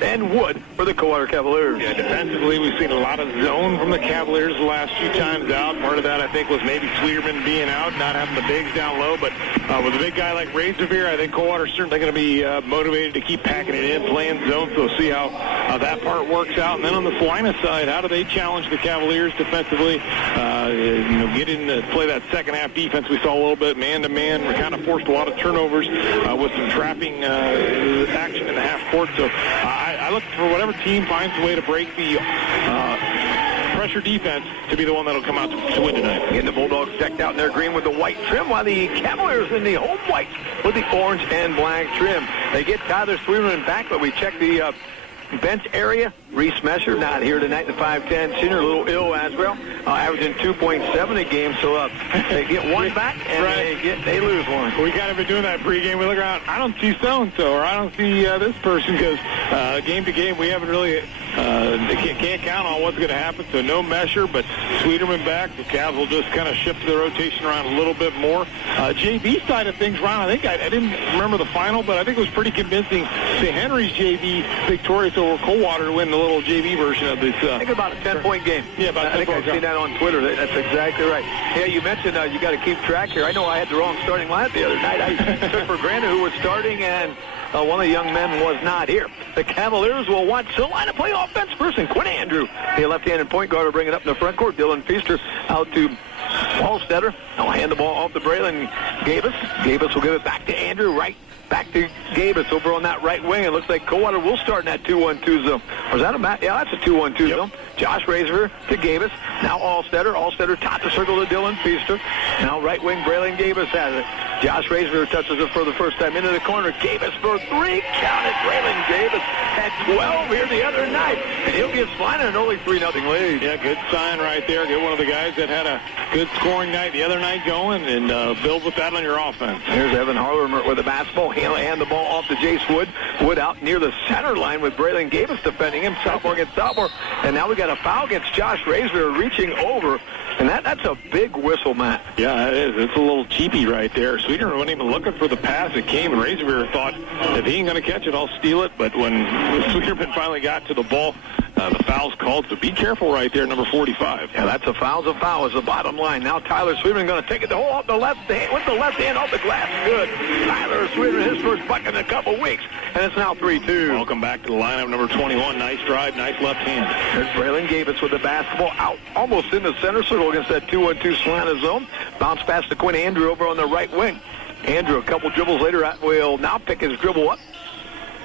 and Wood for the Coldwater Cavaliers. Yeah, defensively, we've seen a lot of zone from the Cavaliers the last few times out. Part of that, I think, was maybe Sweeterman being out, not having the bigs down low. But with a big guy like Razorbeer, I think Coldwater's certainly going to be motivated to keep packing it in, playing zone. So we'll see how that part works out. And then on the Celina side, how do they challenge the Cavaliers defensively? Get in to play that second half defense. We saw a little bit man-to-man. We kind of forced a lot of turnovers with some trapping action in the half court. So I look for whatever team finds a way to break the pressure defense to be the one that'll come out to win tonight. And the Bulldogs decked out in their green with the white trim, while the Cavaliers in the home whites with the orange and black trim. They get Tyler Sweeterman back, but we check the bench area. Reese Mesher not here tonight, the 5'10 senior, a little ill as well, averaging 2.7 a game. So they get one back and they lose one. We kind of been doing that pregame. We look around, I don't see so-and-so, or I don't see this person, because game to game we haven't really can't count on what's going to happen. So no Mesher, but Sweeterman back. The Cavs will just kind of shift the rotation around a little bit more. JV side of things, Ron, I think I didn't remember the final, but I think it was pretty convincing. St. Henry's JV victorious over Coldwater to win the little JV version of this. I think about a 10-point game. Yeah, about I think I've seen that on Twitter. That's exactly right. Yeah, you mentioned you got to keep track here. I know I had the wrong starting lineup the other night. I took for granted who was starting, and one of the young men was not here. The Cavaliers will watch Celina play offense first, and Quinn Andrew, the left-handed point guard, will bring it up in the front court. Dylan Feaster out to Hallstetter. Now hand the ball off to Braylon Gavis. Gavis will give it back to Andrew. Right back to Gavis over on that right wing. It looks like Coldwater will start in that 2-1-2 zone. Or is that a match? Yeah, that's a 2-1-2 zone. Josh Razor to Gavis. Now Hallstetter. Hallstetter top the circle to Dylan Feaster. Now right wing Braylon Gavis has it. Josh Razor touches it for the first time into the corner. Gavis for three. Counted. Braylon Gavis had 12 here the other night. And he'll give Celina an early 3-0 lead. Yeah, good sign right there. Get one of the guys that had a good scoring night the other night going, and build with that on your offense. Here's Evan Harlemer with the basketball. Hand the ball off to Jace Wood. Wood out near the center line with Braylon Gavis defending him. Sophomore against sophomore. And now we got a foul against Josh Razor reaching over. And that's a big whistle, Matt. Yeah, it is. It's a little cheapy right there. Sweeterman wasn't even looking for the pass. It came, and Razor thought, if he ain't going to catch it, I'll steal it. But when Sweeterman finally got to the ball, the foul's called. So be careful right there, number 45. Yeah, that's a foul's a foul is the bottom line. Now Tyler Sweeterman going to take it off the left hand with the left hand off the glass. Good. Tyler Sweeterman, his first bucket in a couple weeks, and it's now 3-2. Welcome back to the lineup, number 21. Nice drive, nice left hand. There's Braylon Gavis with the basketball out almost in the center circle against that 2-1-2 Celina zone. Bounce pass to Quinn Andrew over on the right wing. Andrew, a couple dribbles later, will now pick his dribble up.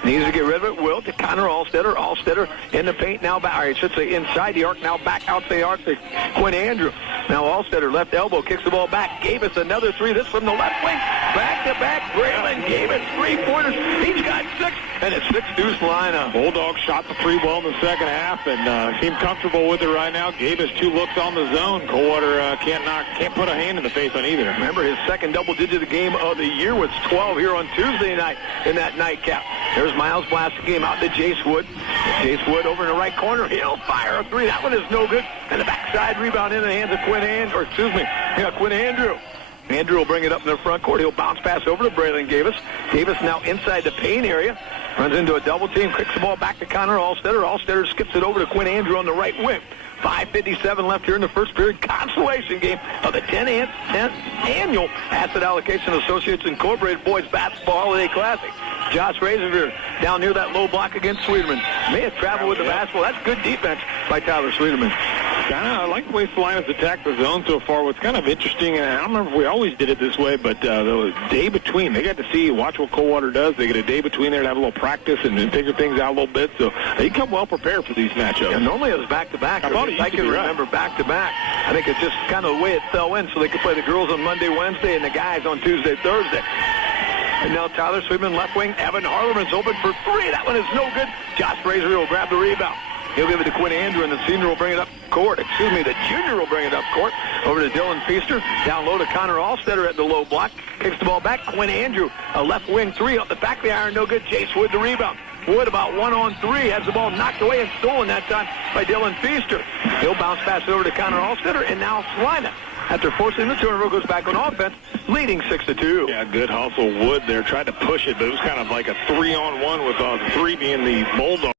Needs to get rid of it. Will to Connor Hallstetter. Hallstetter in the paint now back. I should say inside the arc. Now back out the arc to Quinn Andrew. Now Hallstetter left elbow kicks the ball back. Gavis another three. This from the left wing. Back to back. Braylon Gavis 3-pointers. He's got 6. And it's 6-2 Celina. Bulldogs shot the three well in the second half and seem comfortable with it right now. Gavis 2 looks on the zone. Coldwater can't put a hand in the face on either. Remember his second double-digit game of the year was 12 here on Tuesday night in that nightcap. There's Miles blasting game out to Jace Wood. Jace Wood over in the right corner. He'll fire a three. That one is no good. And the backside rebound in the hands of Quinn Andrew. Andrew will bring it up in the front court. He'll bounce pass over to Braylon Gavis. Gavis now inside the paint area. Runs into a double team. Kicks the ball back to Connor Hallstetter. Hallstetter skips it over to Quinn Andrew on the right wing. 5:57 left here in the first period. Consolation game of the 10th annual Asset Allocation Associates Incorporated Boys Basketball Holiday Classic. Josh Razor down near that low block against Sweeterman. May have traveled with the basketball. That's good defense by Tyler Sweeterman. I like the way Celina's attacked the zone so far. What's kind of interesting, and I don't remember if we always did it this way, but the day between, they got to watch what Coldwater does. They get a day between there to have a little practice and figure things out a little bit. So they come well prepared for these matchups. Yeah, normally it was back-to-back. I can remember back-to-back. I think it's just kind of the way it fell in, so they could play the girls on Monday, Wednesday, and the guys on Tuesday, Thursday. And now Tyler Sweeterman, left wing. Evan Harleman's open for three. That one is no good. Josh Razor will grab the rebound. He'll give it to Quinn Andrew, and the senior will bring it up court. The junior will bring it up court. Over to Dylan Feaster. Down low to Connor Hallstetter at the low block. Kicks the ball back. Quinn Andrew, a left wing three up the back of the iron. No good. Jace Wood the rebound. Wood about 1-on-3. Has the ball knocked away and stolen that time by Dylan Feaster. He'll bounce pass it over to Connor Hallstetter, and now Celina, after forcing the turnover, goes back on offense, leading 6-2. Yeah, good hustle. Wood there tried to push it, but it was kind of like a 3-on-1 with 3 being the Bulldogs.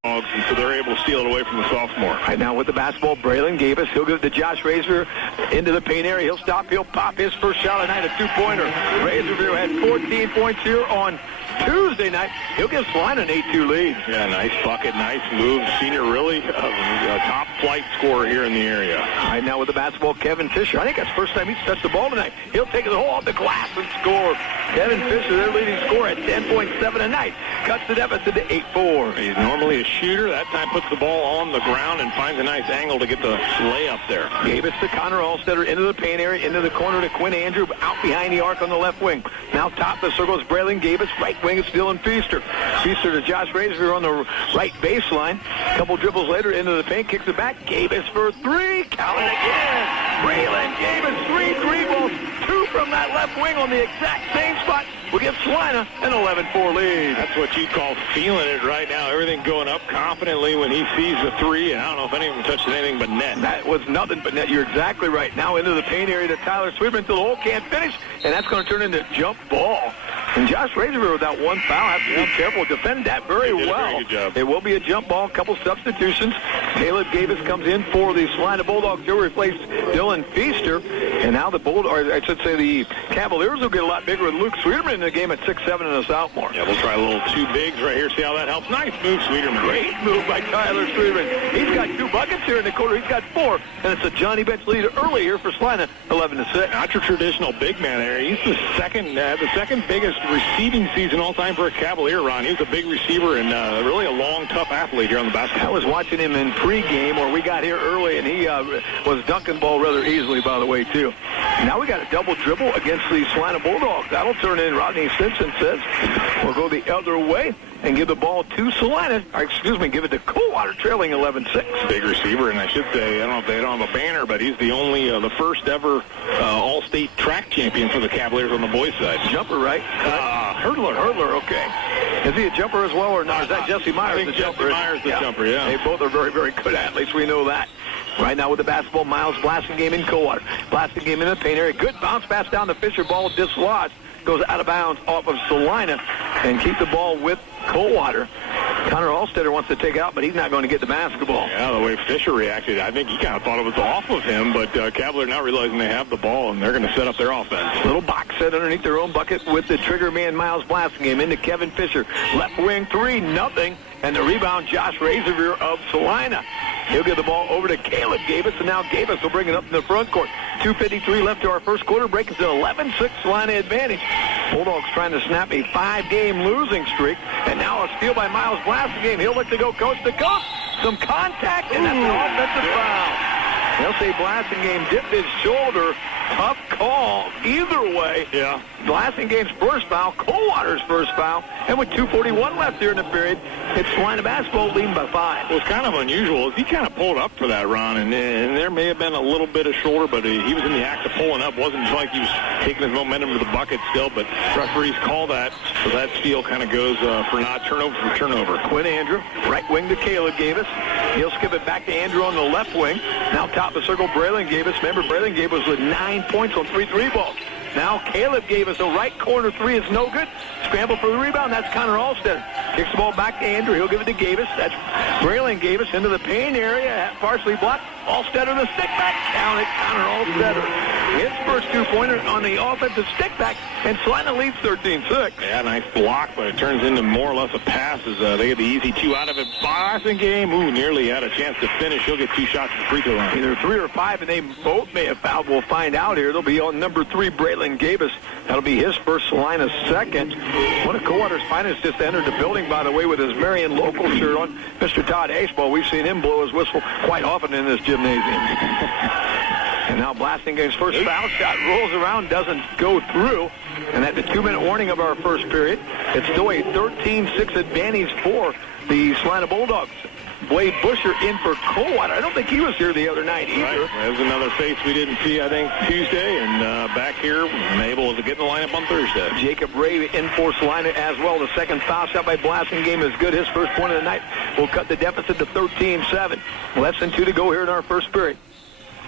steal it away from the sophomore. Right now with the basketball, Braylon Gavis. He'll give it to Josh Razor into the paint area. He'll stop. He'll pop his first shot of the night, a two-pointer. Razor had 14 points here on Tuesday night. He'll give Celina an 8-2 lead. Yeah, nice bucket, nice move. Senior really a top-flight scorer here in the area. Right now with the basketball, Kevin Fisher. I think that's the first time he's touched the ball tonight. He'll take the hole off the glass and score. Kevin Fisher, their leading scorer at 10.7 a night. Cuts the deficit to 8-4. He's normally a shooter. That time puts the ball on the ground and finds a nice angle to get the layup there. Gavis to Connor Alstetter into the paint area, into the corner to Quinn Andrew, out behind the arc on the left wing. Now top of the circle is Braylon Gavis. Right wing is Dylan Feaster. Feaster to Josh Razor on the right baseline. A couple dribbles later into the paint, kicks it back. Gavis for three. Count it again. Braylon Gavis, three balls. Two from that left wing on the exact same spot. Will give Celina an 11-4 lead. That's what you call feeling it right now. Everything going up confidently when he sees the three, and I don't know if any of them touched anything but net. That was nothing but net. You're exactly right. Now into the paint area to Tyler Sweetman until the hole can't finish, and that's going to turn into jump ball. And Josh Razor without one foul has to be careful. Defend that very well. A very good job. It will be a jump ball. A couple substitutions. Caleb Gavis comes in for the Celina Bulldogs to replace Dylan Feaster. And now the the Cavaliers will get a lot bigger with Luke Sweeterman in the game at 6'7" and a sophomore. Yeah, we'll try a little two bigs right here. See how that helps. Nice move, Sweeterman. Great move by Tyler Sweeterman. He's got 2 buckets here in the quarter. He's got 4. And it's a Johnny Bench lead early here for Celina, 11-6. Not your traditional big man there. He's the second biggest receiving season all time for a Cavalier, Ron. He was a big receiver and really a long, tough athlete here on the basketball. I was watching him in pregame where we got here early, and he was dunking ball rather easily, by the way, too. Now we got a double dribble against the Celina Bulldogs. That'll turn in. Rodney Simpson says we'll go the other way and give the ball to Celina. Give it to Coldwater, trailing 11-6. Big receiver, and I should say, I don't know if they don't have a banner, but he's the only, the first ever all-state track champion for the Cavaliers on the boys' side. Jumper, right? Hurdler, okay. Is he a jumper as well or not? Is that Jesse Myers? I think Jesse Myers the jumper, yeah. They both are very, very good athletes. We know that. Right now with the basketball, Miles Blasingame in Coldwater. Blasingame in the paint area. Good bounce pass down the Fisher. Ball dislodged. Goes out of bounds off of Celina and keep the ball with Coldwater. Connor Alstetter wants to take out, but he's not going to get the basketball. Yeah, the way Fisher reacted, I think he kind of thought it was off of him, but Cavalier now realizing they have the ball, and they're going to set up their offense. Little box set underneath their own bucket with the trigger man, Miles Blasingame, into Kevin Fisher. Left wing three, nothing. And the rebound, Josh Razor of Celina. He'll give the ball over to Caleb Gavis, and now Gavis will bring it up in the front court. 2:53 left to our first quarter. Breaking to 11-6 Celina advantage. Bulldogs trying to snap a 5-game losing streak. And now a steal by Miles Blasingame. He'll look to go coast to coast. Some contact, and that's an offensive foul. They'll say Blasingame dipped his shoulder. Tough call either way. Yeah. Blasingame's first foul, Coldwater's first foul, and with 2:41 left here in the period, it's Celina basketball leading by 5. What's kind of unusual is he kind of pulled up for that, Ron, and there may have been a little bit of shoulder, but he was in the act of pulling up. Wasn't like he was taking his momentum to the bucket still, but referees call that, so that steal kind of goes for not turnover for turnover. Quinn Andrew, right wing to Caleb Gavis. He'll skip it back to Andrew on the left wing. Now top of the circle, Braylon Gavis. Remember, Braylon Gavis with 9 points on 3 3-balls. Now Caleb Gavis, a right corner three is no good. Scramble for the rebound. That's Connor Alstetter. Kicks the ball back to Andrew. He'll give it to Gavis. That's Braylon Gavis into the paint area. Partially blocked. Alstetter the stick back. Count it. Connor Alstetter. His first 2-pointer on the offensive stick back, and Celina leads 13-6. Yeah, nice block, but it turns into more or less a pass as they get the easy 2 out of it. Blasingame, nearly had a chance to finish. He'll get 2 shots at the free throw line. Either 3 or 5, and they both may have fouled. We'll find out here. They'll be on number 3, Braylon Gavis. That'll be his first, Celina's second. One of Coldwater's finest just entered the building, by the way, with his Marion local shirt on. Mr. Todd Ashball. We've seen him blow his whistle quite often in this gymnasium. And now Blasingame's first foul shot rolls around, doesn't go through. And at the 2-minute warning of our first period, it's still a 13-6 advantage for the Celina Bulldogs. Blade Busher in for Coldwater. I don't think he was here the other night either. Right. There's another face we didn't see, I think, Tuesday, and back here, able to get in the lineup on Thursday. Jacob Ray in for Celina as well. The second foul shot by Blasingame is good. His first point of the night will cut the deficit to 13-7. Less than 2 to go here in our first period.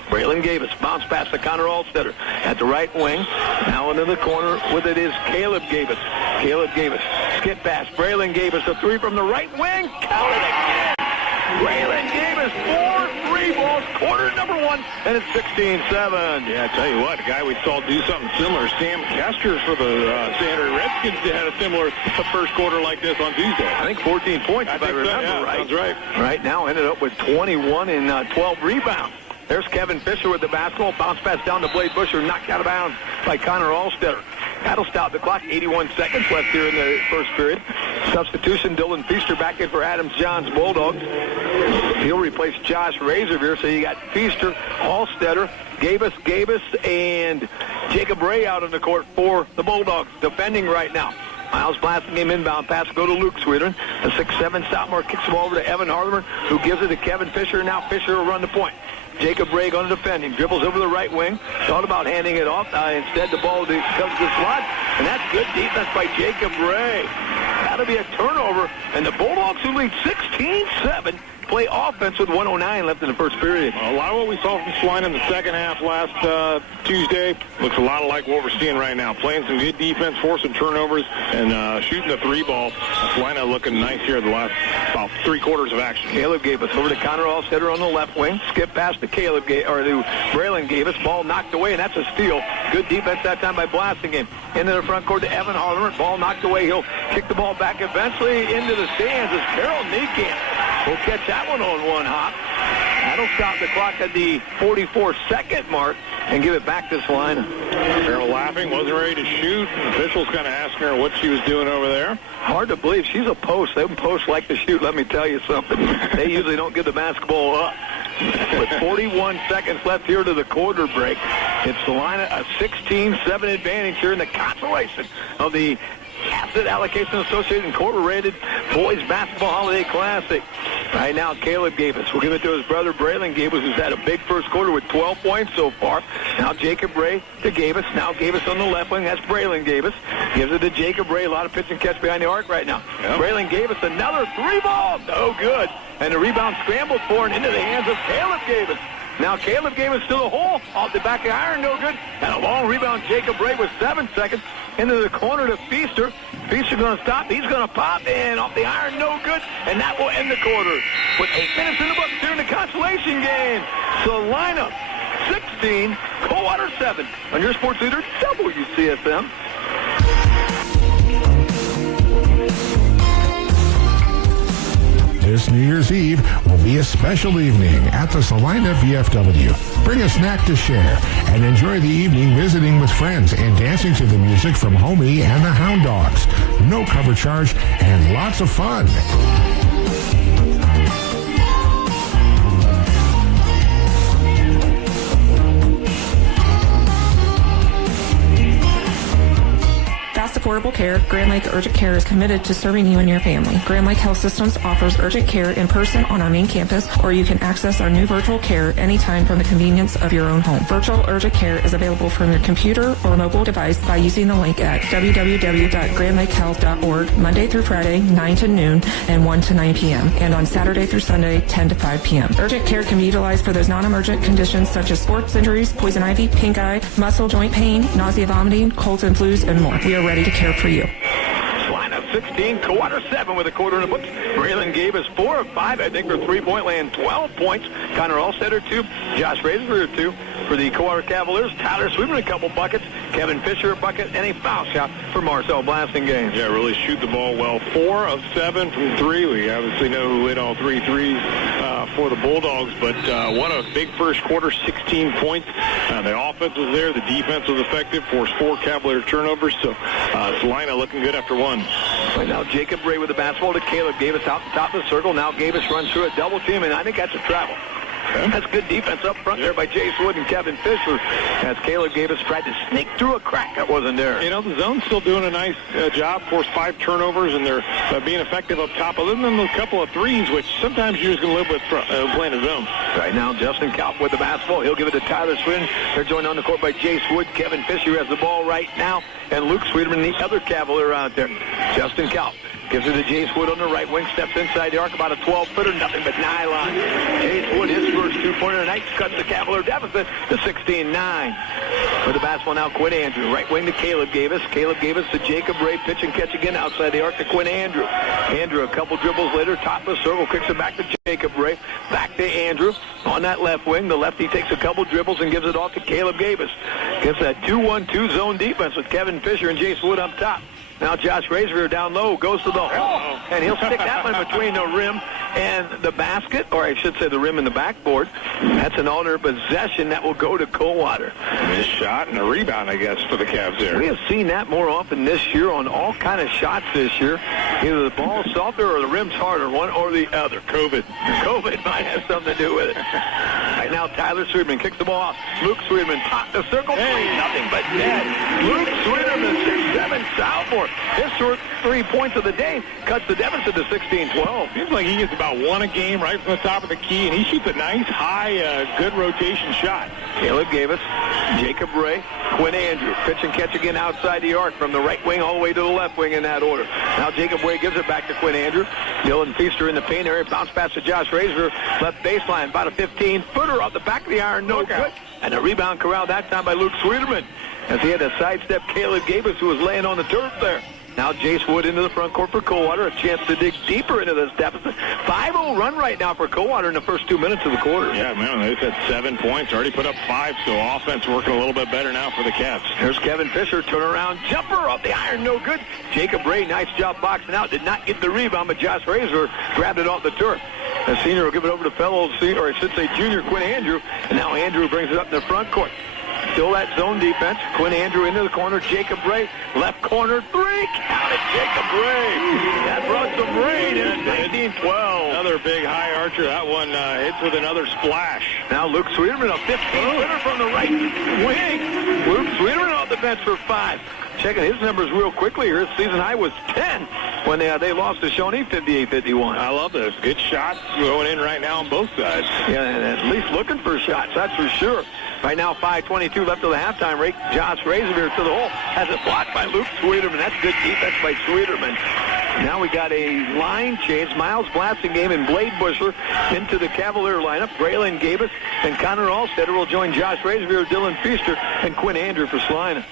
Braylon Gavis, bounce pass to Connor Alstetter at the right wing. Now into the corner with it is Caleb Gavis. Caleb Gavis, skip pass. Braylon Gavis, a 3 from the right wing. Count it again. Braylon quarter number 1, and it's 16-7. Yeah, I tell you what, a guy we saw do something similar, Sam Kester for the San Jose Redskins, had a similar first quarter like this on Tuesday. I think 14 points, if I remember right. Sounds right. Right now ended up with 21 and 12 rebounds. There's Kevin Fisher with the basketball. Bounce pass down to Blade Busher, knocked out of bounds by Connor Allstetter. That'll stop the clock. 81 seconds left here in the first period. Substitution, Dylan Feaster back in for Adams-Johns Bulldogs. He'll replace Josh Razorveer. So you got Feaster, Allstetter, Gabus, and Jacob Ray out on the court for the Bulldogs. Defending right now. Miles Blasingame inbound pass go to Luke Sweetern. The 6'7" sophomore kicks the ball over to Evan Harleman, who gives it to Kevin Fisher. Now Fisher will run the point. Jacob Ray going to defend him. Dribbles over the right wing. Thought about handing it off. Instead, the ball comes to the slot. And that's good defense by Jacob Ray. That'll be a turnover. And the Bulldogs, who lead 16-7, play offense with 1:09 left in the first period. A lot of what we saw from Celina in the second half last Tuesday looks a lot like what we're seeing right now. Playing some good defense, forcing turnovers, and shooting the three ball. Celina looking nice here the last about 3 quarters of action. Caleb Gabus over to Connor Allstetter on the left wing. Skip past to to Braylon Gabus. Ball knocked away, and that's a steal. Good defense that time by Blasingame. Into the front court to Evan Harleman. Ball knocked away. He'll kick the ball back eventually into the stands as Carroll Niekamp will catch that one on one hop. That'll stop the clock at the 44-second mark and give it back to Celina. Carroll laughing, wasn't ready to shoot. Officials kind of asking her what she was doing over there. Hard to believe. She's a post. Them posts like to shoot, let me tell you something. They usually don't give the basketball up. With 41 seconds left here to the quarter break, it's Celina a 16-7 advantage here in the consolation of the Asset Allocation Associated Incorporated Boys Basketball Holiday Classic. Right now, Caleb Gabus will give it to his brother, Braylon Gabus, who's had a big first quarter with 12 points so far. Now Jacob Ray to Gabus. Now Gabus on the left wing. That's Braylon Gabus. Gives it to Jacob Ray. A lot of pitch and catch behind the arc right now. Yep. Braylon Gabus, another 3 ball. No good. And the rebound scrambled for and into the hands of Caleb Gabus. Now Caleb Gabus to the hole. Off the back of the iron, no good. And a long rebound, Jacob Ray with 7 seconds. Into the corner to Feaster. Feaster going to stop. He's going to pop in. Off the iron, no good. And that will end the quarter. With 8 minutes in the books here in the consolation game. Celina 16, Coldwater 7. On your sports leader, WCSM. This New Year's Eve will be a special evening at the Celina VFW. Bring a snack to share and enjoy the evening visiting with friends and dancing to the music from Homie and the Hound Dogs. No cover charge and lots of fun. Fast, affordable care, Grand Lake Urgent Care is committed to serving you and your family. Grand Lake Health Systems offers urgent care in person on our main campus, or you can access our new virtual care anytime from the convenience of your own home. Virtual urgent care is available from your computer or mobile device by using the link at www.grandlakehealth.org, Monday through Friday, 9 to noon and 1 to 9 p.m., and on Saturday through Sunday, 10 to 5 p.m. Urgent care can be utilized for those non-emergent conditions such as sports injuries, poison ivy, pink eye, muscle joint pain, nausea, vomiting, colds and flus, and more. We are ready to care for you. Celina 16, Coldwater 7 with a quarter in the books. Braylon Gabus 4 of 5, I think, for 3-point land, 12 points. Connor Allstetter 2, Josh Razorveer 2 for the Coldwater Cavaliers. Tyler Sweetman a couple buckets, Kevin Fisher a bucket, and a foul shot for Marcel Blasingame. Yeah, really shoot the ball well. 4 of 7 from 3. We obviously know who hit all 3 threes for the Bulldogs, but what a big first quarter, 16 points. The offense was there, the defense was effective, forced 4 Cavalier turnovers, so Celina looking good after 1. Right now, Jacob Ray with the basketball to Caleb Gabus out the top of the circle. Now Gabus runs through a double team, and I think that's a travel. Okay. That's good defense up front there by Jace Wood and Kevin Fisher as Caleb Gabus tried to sneak through a crack that wasn't there. You know, the zone's still doing a nice job, forced 5 turnovers, and they're being effective up top. Other than those couple of threes, which sometimes you're just going to live with playing a zone. Right now, Justin Kalp with the basketball. He'll give it to Tyler Swin. They're joined on the court by Jace Wood. Kevin Fisher has the ball right now, and Luke Sweetman, the other Cavalier out there. Justin Kalp Gives it to Jace Wood on the right wing. Steps inside the arc, about a 12-footer, nothing but nylon. Jace Wood, his first two-pointer tonight, cuts the Cavalier deficit to 16-9. With the basketball now, Quinn Andrew. Right wing to Caleb Gavis. Caleb Gavis to Jacob Ray. Pitch and catch again outside the arc to Quinn Andrew. Andrew, a couple dribbles later, top of the circle, kicks it back to Jacob Ray. Back to Andrew on that left wing. The lefty takes a couple dribbles and gives it off to Caleb Gavis. Gets that 2-1-2 zone defense with Kevin Fisher and Jace Wood up top. Now Josh Razor down low, goes to the hole, and he'll stick that one between the rim and the basket, or I should say the rim and the backboard. That's an alternate possession that will go to Coldwater. This shot and a rebound, I guess, for the Cavs there. We have seen that more often this year on all kind of shots this year. Either the ball's softer or the rim's harder, one or the other. COVID might have something to do with it. Right now, Tyler Sweetman kicks the ball off. Luke Sweetman, top the circle, nothing but net. Luke Sweetman, 6'7", sophomore. His short 3 points of the day cuts the deficit to 16-12. Seems like he gets about one a game right from the top of the key, and he shoots a nice, high, good rotation shot. Caleb Gavis, Jacob Ray, Quinn Andrew. Pitch and catch again outside the arc from the right wing all the way to the left wing in that order. Now Jacob Ray gives it back to Quinn Andrew. Dylan Feaster in the paint area. Bounce pass to Josh Razor. Left baseline, about a 15-footer off the back of the iron. No good. And a rebound corralled that time by Luke Sweeterman, as he had to sidestep Caleb Gavis, who was laying on the turf there. Now Jace Wood into the front court for Coldwater. A chance to dig deeper into this deficit. 5-0 run right now for Coldwater in the first 2 minutes of the quarter. Yeah, man, they've had 7 points. Already put up 5, so offense working a little bit better now for the Cavs. Here's Kevin Fisher. Turnaround jumper off the iron. No good. Jacob Ray, nice job boxing out. Did not get the rebound, but Josh Razor grabbed it off the turf. The senior will give it over to fellow senior, or I should say junior, Quinn Andrew. And now Andrew brings it up in the front court. Still that zone defense. Quinn Andrew into the corner. Jacob Ray, left corner, 3. Count it, Jacob Ray. That brought some rain in 19-12. Another big high archer. That one hits with another splash. Now Luke Sweeterman, a 15-footer from the right wing. Luke Sweeterman off the bench for 5. Checking his numbers real quickly here. His season high was 10 when they lost to Shawnee 58-51. I love this. Good shots going in right now on both sides. Yeah, and at least looking for shots, that's for sure. Right now, 5:22 left of the halftime break. Josh Razorbeer to the hole. Has it blocked by Luke Sweeterman. That's good defense by Sweeterman. Now we got a line change. Miles Blassingame and Blade Bushler into the Cavalier lineup. Braylon Gavis and Connor Allstetter will join Josh Razorbeer, Dylan Feaster, and Quinn Andrew for Celina.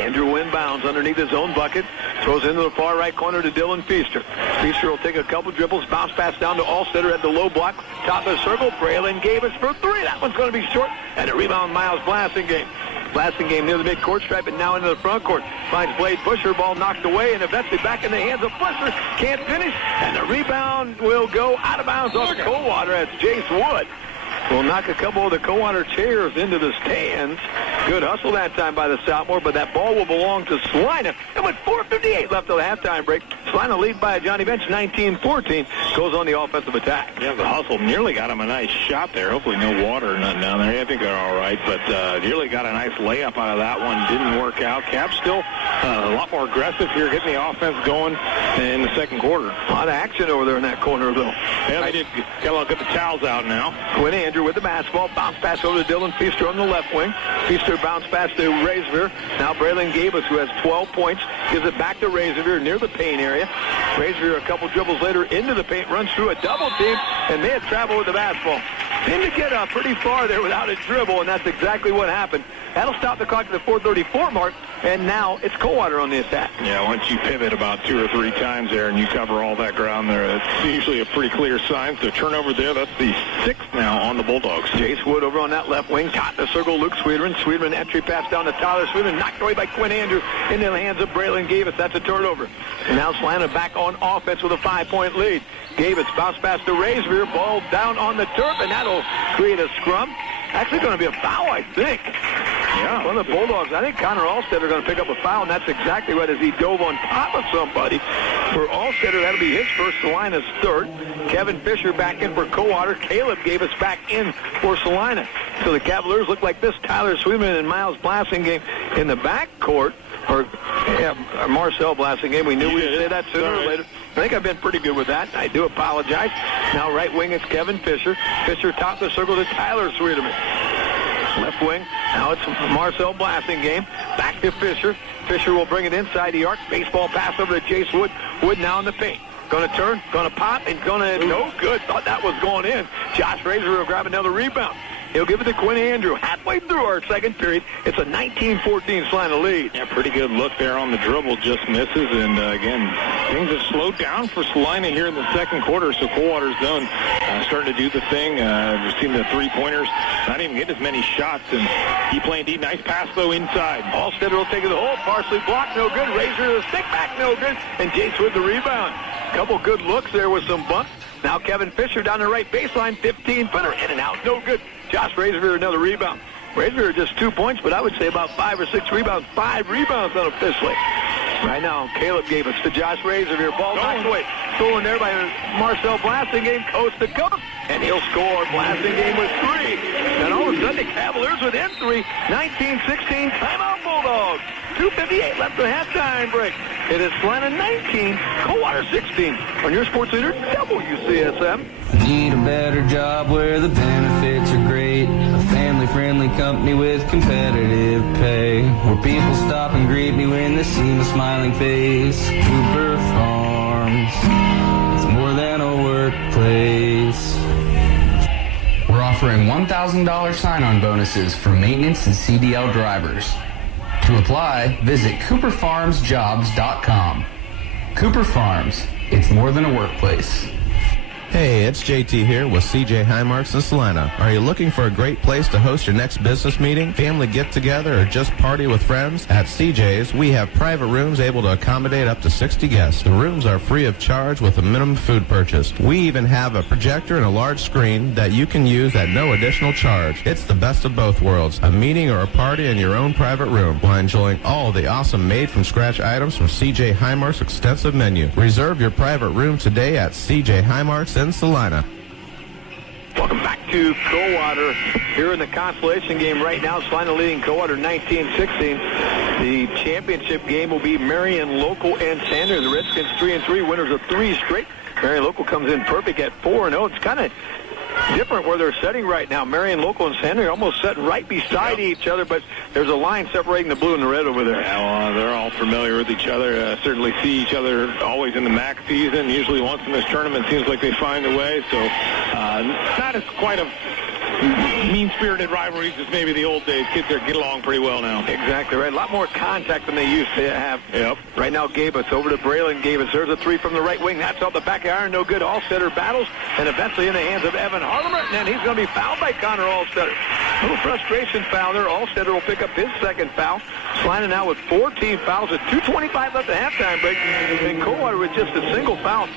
Andrew inbounds underneath his own bucket. Throws into the far right corner to Dylan Feaster. Feaster will take a couple dribbles. Bounce pass down to Allstetter at the low block. Top of the circle. Braylon Gavis for 3. That one's going to be short. And a rebound, Miles Blassingame. Blassingame near the midcourt stripe and now into the front court. Finds Blade Busher. Ball knocked away and eventually back in the hands of Busher. Can't finish. And the rebound will go out of bounds off Coldwater. That's Jace Wood. Will knock a couple of the Coldwater chairs into the stands. Good hustle that time by the sophomore, but that ball will belong to Celina. And with 4:58 left of the halftime break, Celina lead by a Johnny Bench 19-14. Goes on the offensive attack. Yeah, the hustle nearly got him a nice shot there. Hopefully no water or nothing down there. I think they're all right, but nearly got a nice layup out of that one. Didn't work out. Cavs still a lot more aggressive here, getting the offense going in the second quarter. A lot of action over there in that corner, though. Yeah, they did. Got to get the towels out now. Quinn Andrew with the basketball. Bounce pass over to Dylan Feaster on the left wing. Feaster bounce pass to Razor. Now Braylon Gavis, who has 12 points, gives it back to Razor near the paint area. Razor a couple dribbles later into the paint, runs through a double team, and they had travel with the basketball. Seemed to get pretty far there without a dribble, and that's exactly what happened. That'll stop the clock at the 4:34 mark, and now it's Coldwater on the attack. Yeah, once you pivot about 2 or 3 times there and you cover all that ground there, that's usually a pretty clear sign. So turnover there, that's the 6th now on the Bulldogs. Jace Wood over on that left wing, top the circle, Luke Sweeterman. Sweeterman entry pass down to Tyler Sweeterman, knocked away by Quinn Andrew into the hands of Braylon Gavis. That's a turnover. And now Celina back on offense with a 5-point lead. Gavis bounce pass to Razor, ball down on the turf, and that'll create a scrum. Actually going to be a foul, I think. Yeah. One of the Bulldogs, I think Connor Allstetter are going to pick up a foul, and that's exactly right as he dove on top of somebody. For Allstetter, that'll be his first, Celina's third. Kevin Fisher back in for Coldwater. Caleb Gavis back in for Celina. So the Cavaliers look like this. Tyler Sweetman and Miles Blassingame in the backcourt. Or Marcel Blassingame. We knew we'd say that sooner or later. I think I've been pretty good with that. I do apologize. Now right wing, it's Kevin Fisher. Fisher top the circle to Tyler Sweeterman. Left wing, now it's Marcel Blassingame. Back if Fisher. Fisher will bring it inside the arc. Baseball pass over to Jace Wood. Wood now in the paint. Going to turn, going to pop, and going to no good. Thought that was going in. Josh Razor will grab another rebound. He'll give it to Quinn Andrew. Halfway through our second period, it's a 19-14 Celina lead. Yeah, pretty good look there on the dribble, just misses. And, again, things have slowed down for Celina here in the second quarter. So Coldwater's zone starting to do the thing. We've seen the three-pointers not even get as many shots. And he playing deep. Nice pass, though, inside. Allstetter will take it to the hole. Parsley blocked, no good. Razor the stick back, no good. And Jace with the rebound. Couple good looks there with some bumps. Now Kevin Fisher down the right baseline, 15-footer, in and out, no good. Josh Razor another rebound. Razor just 2 points, but I would say about 5 or 6 rebounds. 5 rebounds unofficially. Right now, Caleb gave us to Josh Razor here. Ball knocked away. Stolen there by Marcel Blasingame, coast to coast. And he'll score. Blasingame with 3. And all of a sudden, the Cavaliers within 3. 19-16, timeout Bulldogs. 2:58 left the halftime break. It is Celina 19, Coldwater 16. On your sports leader, WCSM. Need a better job where the benefits are great. A family-friendly company with competitive pay. Where people stop and greet me when they see my smiling face. Cooper Farms. It's more than a workplace. We're offering $1,000 sign-on bonuses for maintenance and CDL drivers. To apply, visit CooperFarmsJobs.com. Cooper Farms. It's more than a workplace. Hey, it's JT here with CJ Highmarks in Celina. Are you looking for a great place to host your next business meeting, family get-together, or just party with friends? At CJ's, we have private rooms able to accommodate up to 60 guests. The rooms are free of charge with a minimum food purchase. We even have a projector and a large screen that you can use at no additional charge. It's the best of both worlds, a meeting or a party in your own private room while enjoying all the awesome made-from-scratch items from CJ Highmarks' extensive menu. Reserve your private room today at CJ Highmarks in Celina. Welcome back to Coldwater here in the consolation game right now. Celina leading Coldwater 19-16. The championship game will be Marion Local and Sanders. The Redskins 3-3, winners of 3 straight. Marion Local comes in perfect at 4-0. It's kind of different where they're setting right now. Marion Local and Sanders are almost set right beside each other, but there's a line separating the blue and the red over there. Yeah, well, they're all familiar with each other. Certainly see each other always in the MAC season. Usually once in this tournament, seems like they find a way. So not as quite a mean-spirited rivalries as maybe the old days. Kids there get along pretty well now. Exactly right. A lot more contact than they used to have. Yep. Right now, Gabus over to Braylon Gabus. There's a 3 from the right wing. That's off the back of iron. No good. Allstetter battles, and eventually in the hands of Evan Harlemer, and then he's going to be fouled by Connor Allstetter. A little frustration foul there. Allstetter will pick up his second foul. Celina now with 14 fouls at 2:25 left the halftime break. And Coldwater with just a single foul.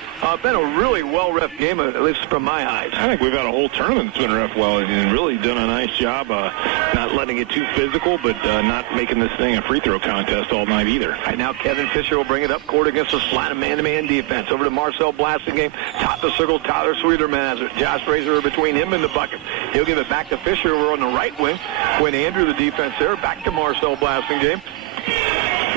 Been a really well-ref game, at least from my eyes. I think we've had a whole tournament that's been ref well and really done a nice job not letting it too physical, but not making this thing a free throw contest all night either. Right now, Kevin Fisher will bring it up court against the Celina man-to-man defense. Over to Marcel Blasingame. Top the circle, Tyler Sweeterman has it. Josh Razor between him and the bucket. He'll give it back to Fisher over on the right wing. Quinn Andrew, the defense there. Back to Marcel Blasingame.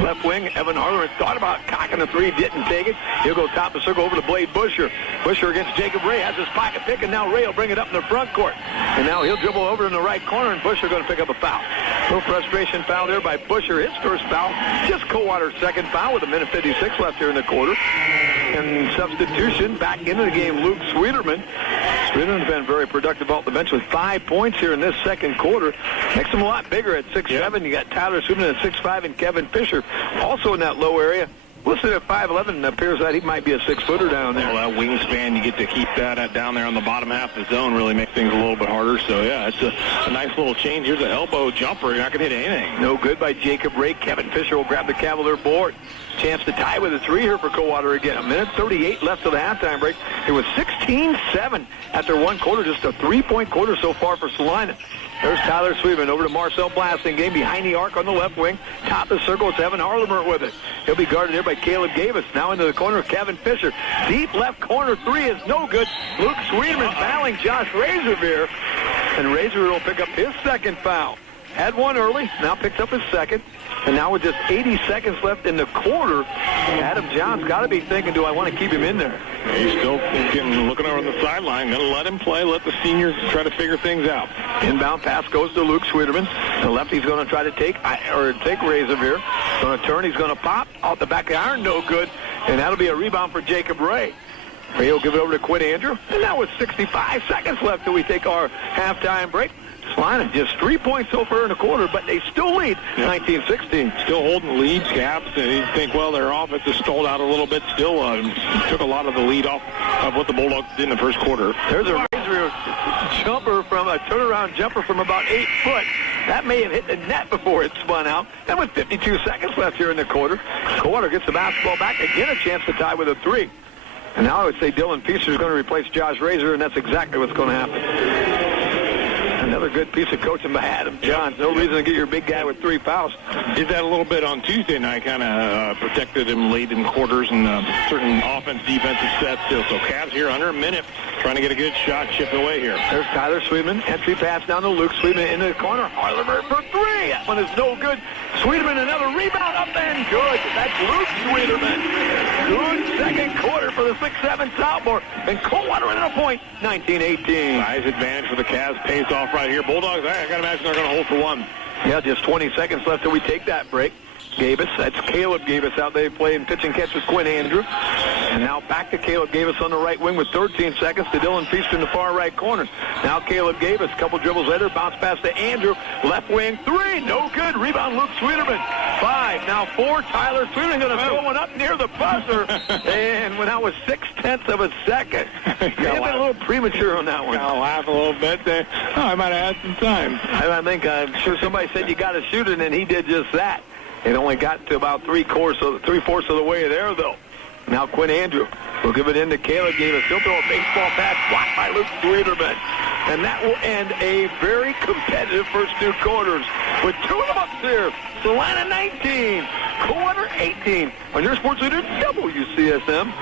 Left wing, Evan Harlemer thought about cocking a 3, didn't take it. He'll go top the circle over to Blade Busher. Busher against Jacob Ray, has his pocket pick, and now Ray will bring it up in the front court. And now he'll dribble over in the right corner, and Busher going to pick up a foul. Little frustration foul there by Busher, his first foul. Just Coldwater's second foul with 1:56 left here in the quarter. And substitution back into the game, Luke Sweeterman. Sweeterman's been very productive off the bench with 5 points here in this second quarter. Makes him a lot bigger at 6'7". You got Tyler Sweeterman at 6'5", and Kevin Fisher also in that low area. Listed at 5'11", it appears that he might be a 6-footer down there. Well, that wingspan, you get to keep that down there on the bottom half of the zone, really makes things a little bit harder. So, yeah, it's a nice little change. Here's an elbow jumper. You're not going to hit anything. No good by Jacob Ray. Kevin Fisher will grab the Cavalier board. Chance to tie with a 3 here for Coldwater again. 1:38 left to the halftime break. It was 16-7 after one quarter. Just a 3-point quarter so far for Celina. There's Tyler Sweetman over to Marcel Blasingame behind the arc on the left wing. Top of the circle, it's Evan Harlemer with it. He'll be guarded there by Caleb Davis. Now into the corner, Kevin Fisher. Deep left corner 3 is no good. Luke Sweetman fouling Josh Razorbeer. And Razor will pick up his second foul. Had one early, now picks up his second. And now with just 80 seconds left in the quarter, Adam John's got to be thinking, do I want to keep him in there? He's still looking over the sideline. Going to let him play, let the seniors try to figure things out. Inbound pass goes to Luke Sweeterman. The lefty's going to try to take Razorvere. Going to turn. He's going to pop off the back of the iron. No good. And that'll be a rebound for Jacob Ray. Ray will give it over to Quinn Andrew. And now with 65 seconds left till we take our halftime break. Celina just 3 points so far in the quarter, but they still lead 19-16. Still holding the lead, Caps. And you think, well, their offense has stalled out a little bit. Still took a lot of the lead off of what the Bulldogs did in the first quarter. There's a Razor jumper from a turnaround jumper from about 8 foot. That may have hit the net before it spun out. And with 52 seconds left here in the quarter, Coldwater gets the basketball back. Again, a chance to tie with a 3. And now I would say Dylan Feaster is going to replace Josh Razor, and that's exactly what's going to happen. Another good piece of coaching by Adam Johns. No reason to get your big guy with 3 fouls. Did that a little bit on Tuesday night, kind of protected him late in quarters and certain offense-defensive sets. So Cavs here under a minute, trying to get a good shot chipped away here. There's Tyler Sweetman. Entry pass down to Luke Sweetman into the corner. Harlever for 3. That one is no good. Sweetman another rebound up and good. That's Luke Sweetman. Good second quarter for the 6'7" sophomore. And Coldwater in a point, 19-18. Nice advantage for the Cavs. Pace off right here. Bulldogs, I got to imagine they're going to hold for 1. Yeah, just 20 seconds left till we take that break. Gavis, that's Caleb Gavis out there playing pitch and catch with Quinn Andrew. And now back to Caleb Gavis on the right wing with 13 seconds to Dylan Feaster in the far right corner. Now Caleb Gavis, couple dribbles later, bounce pass to Andrew. Left wing 3, no good. Rebound Luke Sweeterman. 5, now 4. Tyler Sweeterman going to throw one up near the buzzer. And went out with 0.6 of a second. May have been a little premature on that one. I'll laugh a little bit there. Oh, I might have had some time. I think I'm sure somebody said you got to shoot it, and he did just that. It only got to about 3/4 of the way there, though. Now Quinn Andrew will give it in to Caleb Gavis. He'll throw a baseball pass blocked by Luke Sweeterman. And that will end a very competitive first 2 quarters with 2 of them upstairs. Celina 19, Coldwater 18. On your sports leader, WCSM.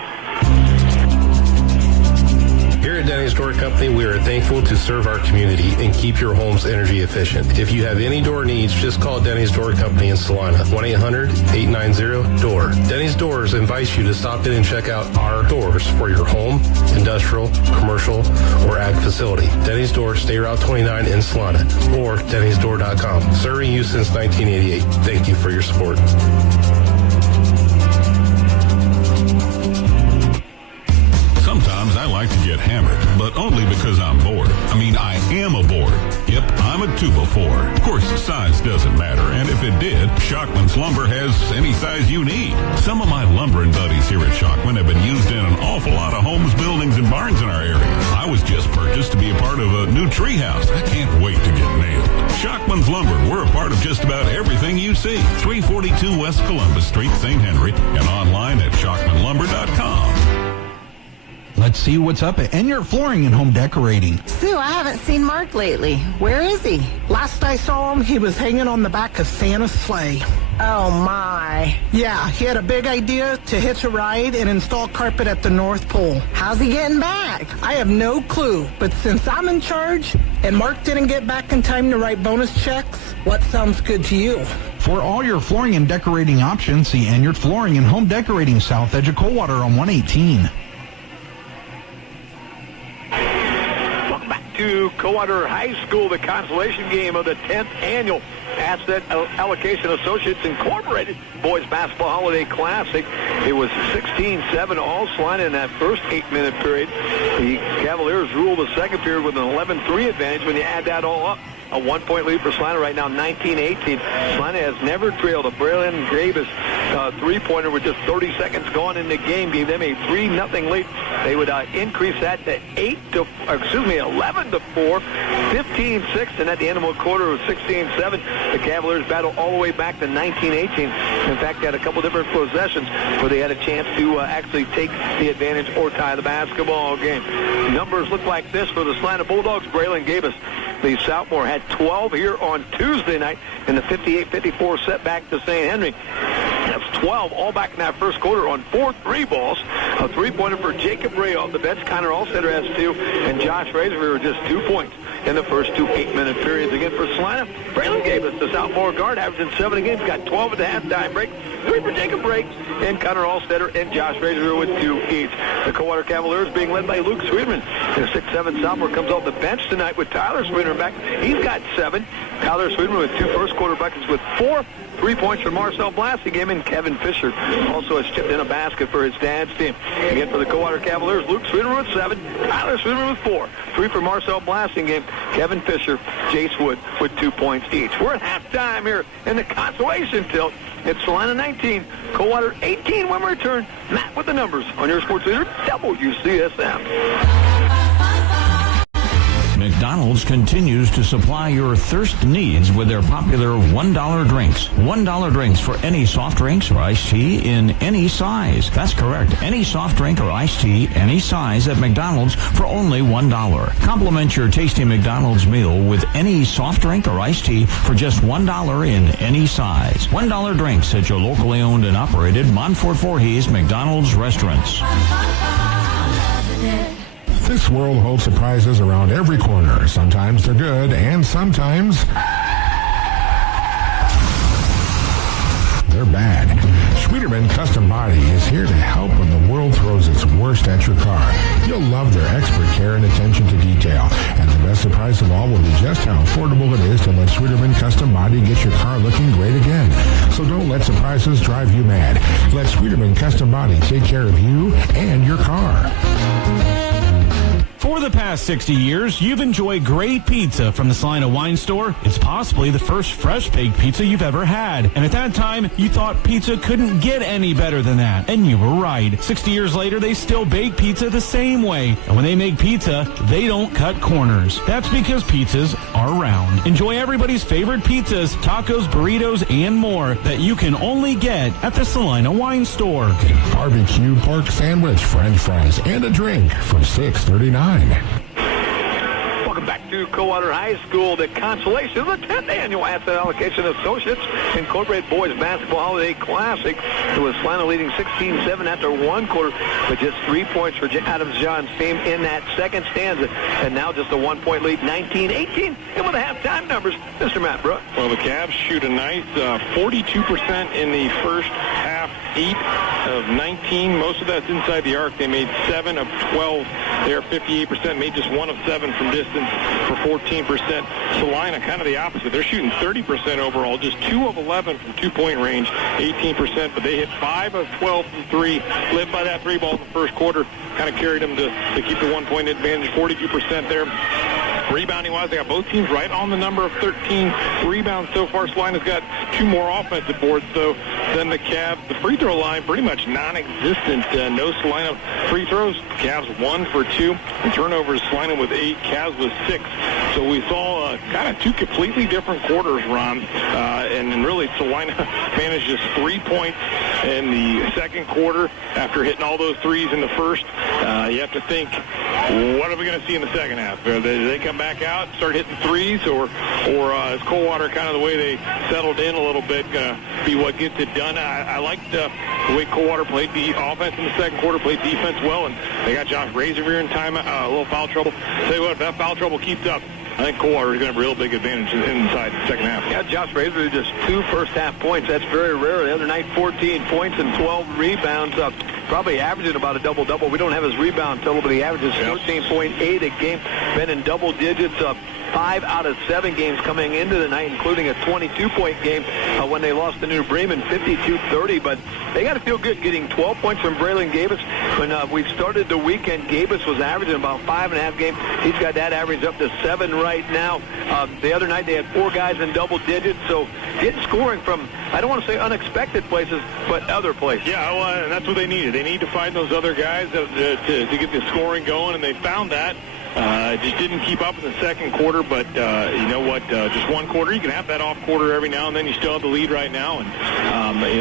Here at Denny's Door Company, we are thankful to serve our community and keep your homes energy efficient. If you have any door needs, just call Denny's Door Company in Celina, 1-800-890-DOOR. Denny's Doors invites you to stop in and check out our doors for your home, industrial, commercial, or ag facility. Denny's Door, State Route 29 in Celina, or Denny'sDoor.com. Serving you since 1988. Thank you for your support. Sometimes I like to get hammered, but only because I'm bored. I mean, I am a board. Yep, I'm a 2x4. Of course, size doesn't matter, and if it did, Shockman's Lumber has any size you need. Some of my lumbering buddies here at Shockman have been used in an awful lot of homes, buildings, and barns in our area. I was just purchased to be a part of a new treehouse. I can't wait to get nailed. Shockman's Lumber, we're a part of just about everything you see. 342 West Columbus Street, St. Henry, and online at shockmanlumber.com. Let's see what's up at Enyart Flooring and Home Decorating. Sue, I haven't seen Mark lately. Where is he? Last I saw him, he was hanging on the back of Santa's sleigh. Oh, my. Yeah, he had a big idea to hitch a ride and install carpet at the North Pole. How's he getting back? I have no clue, but since I'm in charge and Mark didn't get back in time to write bonus checks, what sounds good to you? For all your flooring and decorating options, see Enyart Flooring and Home Decorating, south edge of Coldwater on 118. To Coldwater High School, the consolation game of the 10th annual Asset Allocation Associates Incorporated Boys Basketball Holiday Classic. It was 16-7 all Celina in that first 8-minute period. The Cavaliers ruled the second period with an 11-3 advantage. When you add that all up, a 1-point lead for Celina right now, 19-18. Celina has never trailed. A Braylon Davis three-pointer with just 30 seconds gone in the game gave them a 3-0 lead. They would increase that to 11-4, 15-6, and at the end of the quarter it was 16-7. The Cavaliers battle all the way back to 19-18. In fact, they had a couple different possessions where they had a chance to actually take the advantage or tie the basketball game. Numbers look like this for the Celina Bulldogs. Braylon Davis, the sophomore, had 12 here on Tuesday night in the 58-54 setback to St. Henry. That's 12 all back in that first quarter on 4 3-balls. A 3-pointer for Jacob Ray off the bench. Connor Allstetter has 2, and Josh Razorvere just 2 points. in the first 2 8-minute periods. Again for Celina, Braylon Davis, the sophomore guard, averaging 7 a game. He's got 12 at the halftime break, 3 for Jacob Brake, and Connor Allstetter and Josh Razor with 2 each. The Coldwater Cavaliers being led by Luke Sweetman. The 6'7" sophomore comes off the bench tonight with Tyler Sweetman back. He's got 7. Tyler Sweetman with 2 first-quarter buckets with 4. 3 points for Marcel Blasingame, and Kevin Fisher also has chipped in a basket for his dad's team. Again for the Coldwater Cavaliers, Luke Sweetman with 7, Tyler Sweetman with 4, 3 for Marcel Blasingame, Kevin Fisher, Jace Wood with 2 points each. We're at halftime here in the consolation tilt. It's Celina 19, Coldwater 18 when we return. Matt with the numbers on your sports leader, WCSM. McDonald's continues to supply your thirst needs with their popular $1 drinks. $1 drinks for any soft drinks or iced tea in any size. That's correct. Any soft drink or iced tea, any size at McDonald's for only $1. Complement your tasty McDonald's meal with any soft drink or iced tea for just $1 in any size. $1 drinks at your locally owned and operated Montfort Voorhees McDonald's restaurants. This world holds surprises around every corner. Sometimes they're good, and sometimes they're bad. Schwieterman Custom Body is here to help when the world throws its worst at your car. You'll love their expert care and attention to detail. And the best surprise of all will be just how affordable it is to let Schwieterman Custom Body get your car looking great again. So don't let surprises drive you mad. Let Schwieterman Custom Body take care of you and your car. For the past 60 years, you've enjoyed great pizza from the Celina Wine Store. It's possibly the first fresh-baked pizza you've ever had. And at that time, you thought pizza couldn't get any better than that. And you were right. 60 years later, they still bake pizza the same way. And when they make pizza, they don't cut corners. That's because pizzas are round. Enjoy everybody's favorite pizzas, tacos, burritos, and more that you can only get at the Celina Wine Store. Barbecue, pork sandwich, french fries, and a drink for $6.39. Welcome back to Coldwater High School. The consolation of the 10th Annual Asset Allocation Associates Incorporated Boys Basketball Holiday Classic. It was Celina leading 16-7 after 1 quarter, but just 3 points for Adams John's team in that second stanza. And now just a 1-point lead, 19-18. And with the halftime numbers, Mr. Matt Brooks. Well, the Cavs shoot a nice 42% in the first half, 8 of 19. Most of that's inside the arc. They made 7 of 12. They're 58%, made just 1 of 7 from distance for 14%. Celina, kind of the opposite. They're shooting 30% overall, just 2 of 11 from two-point range, 18%, but they hit 5 of 12 from 3. Led by that 3 ball in the first quarter, kind of carried them to keep the 1-point advantage, 42% there. Rebounding-wise, they got both teams right on the number of 13 rebounds so far. Celina's got 2 more offensive boards, though, than the Cavs. The free throw line pretty much non-existent. No Celina free throws. Cavs 1 for 2. And turnovers, Celina with 8, Cavs with 6. So we saw kind of 2 completely different quarters, Ron. And really, Celina managed just 3 points in the second quarter after hitting all those threes in the first. You have to think, what are we going to see in the second half? Do they come back out, start hitting threes, or is Coldwater kind of the way they settled in a little bit going to be what gets it done? I liked the way Coldwater played the offense in the second quarter, played defense well, and they got Josh Razorveer in time, a little foul trouble. Tell you what, if that foul trouble keeps up, I think Coldwater is going to have a real big advantage inside the second half. Yeah, Josh Razor just 2 first-half points. That's very rare. The other night, 14 points and 12 rebounds. Probably averaging about a double-double. We don't have his rebound total, but he averages 13.8 a game. Been in double digits 5 out of 7 games coming into the night, including a 22-point game when they lost to New Bremen, 52-30. But they got to feel good getting 12 points from Braylon Gabus. When we started the weekend, Gabus was averaging about 5.5 games. He's got that average up to 7 right now. The other night they had 4 guys in double digits. So getting scoring from, I don't want to say unexpected places, but other places. Yeah, well, and that's what they needed. They need to find those other guys to get the scoring going, and they found that. Just didn't keep up in the second quarter, but you know what? Just 1 quarter. You can have that off quarter every now and then. You still have the lead right now, and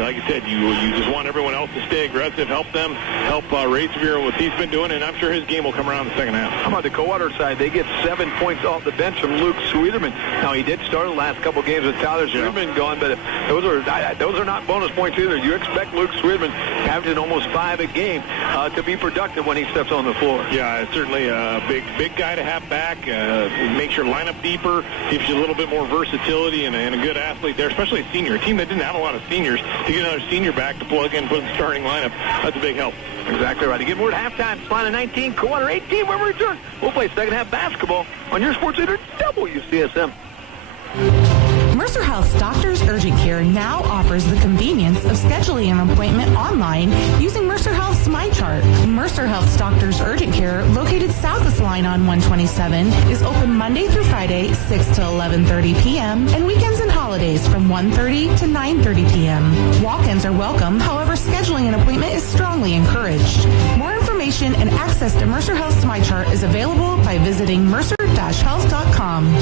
like I said, you just want everyone else to stay aggressive, help them, help Razorveer and what he's been doing, and I'm sure his game will come around in the second half. How about the Coldwater side? They get 7 points off the bench from Luke Sweeterman. Now he did start the last couple games with Tyler Sweeterman gone, but those are not bonus points either. You expect Luke Sweeterman averaging almost 5 a game to be productive when he steps on the floor. Yeah, it's certainly a big big guy to have back. Makes your lineup deeper, gives you a little bit more versatility, and a good athlete there, especially a senior. A team that didn't have a lot of seniors, to get another senior back to plug in, put in the starting lineup, that's a big help. Exactly right. Again, we're at halftime. Celina 19, Coldwater 18. When we return, we'll play second half basketball on your sports leader, WCSM. Mercer Health's Doctors Urgent Care now offers the convenience of scheduling an appointment online using Mercer Health's MyChart. Mercer Health's Doctors Urgent Care, located south of Celina on 127, is open Monday through Friday, 6 to 11:30 p.m., and weekends and holidays from 1:30 to 9:30 p.m. Walk-ins are welcome, however, scheduling an appointment is strongly encouraged. More information and access to Mercer Health's MyChart is available by visiting mercer-health.com.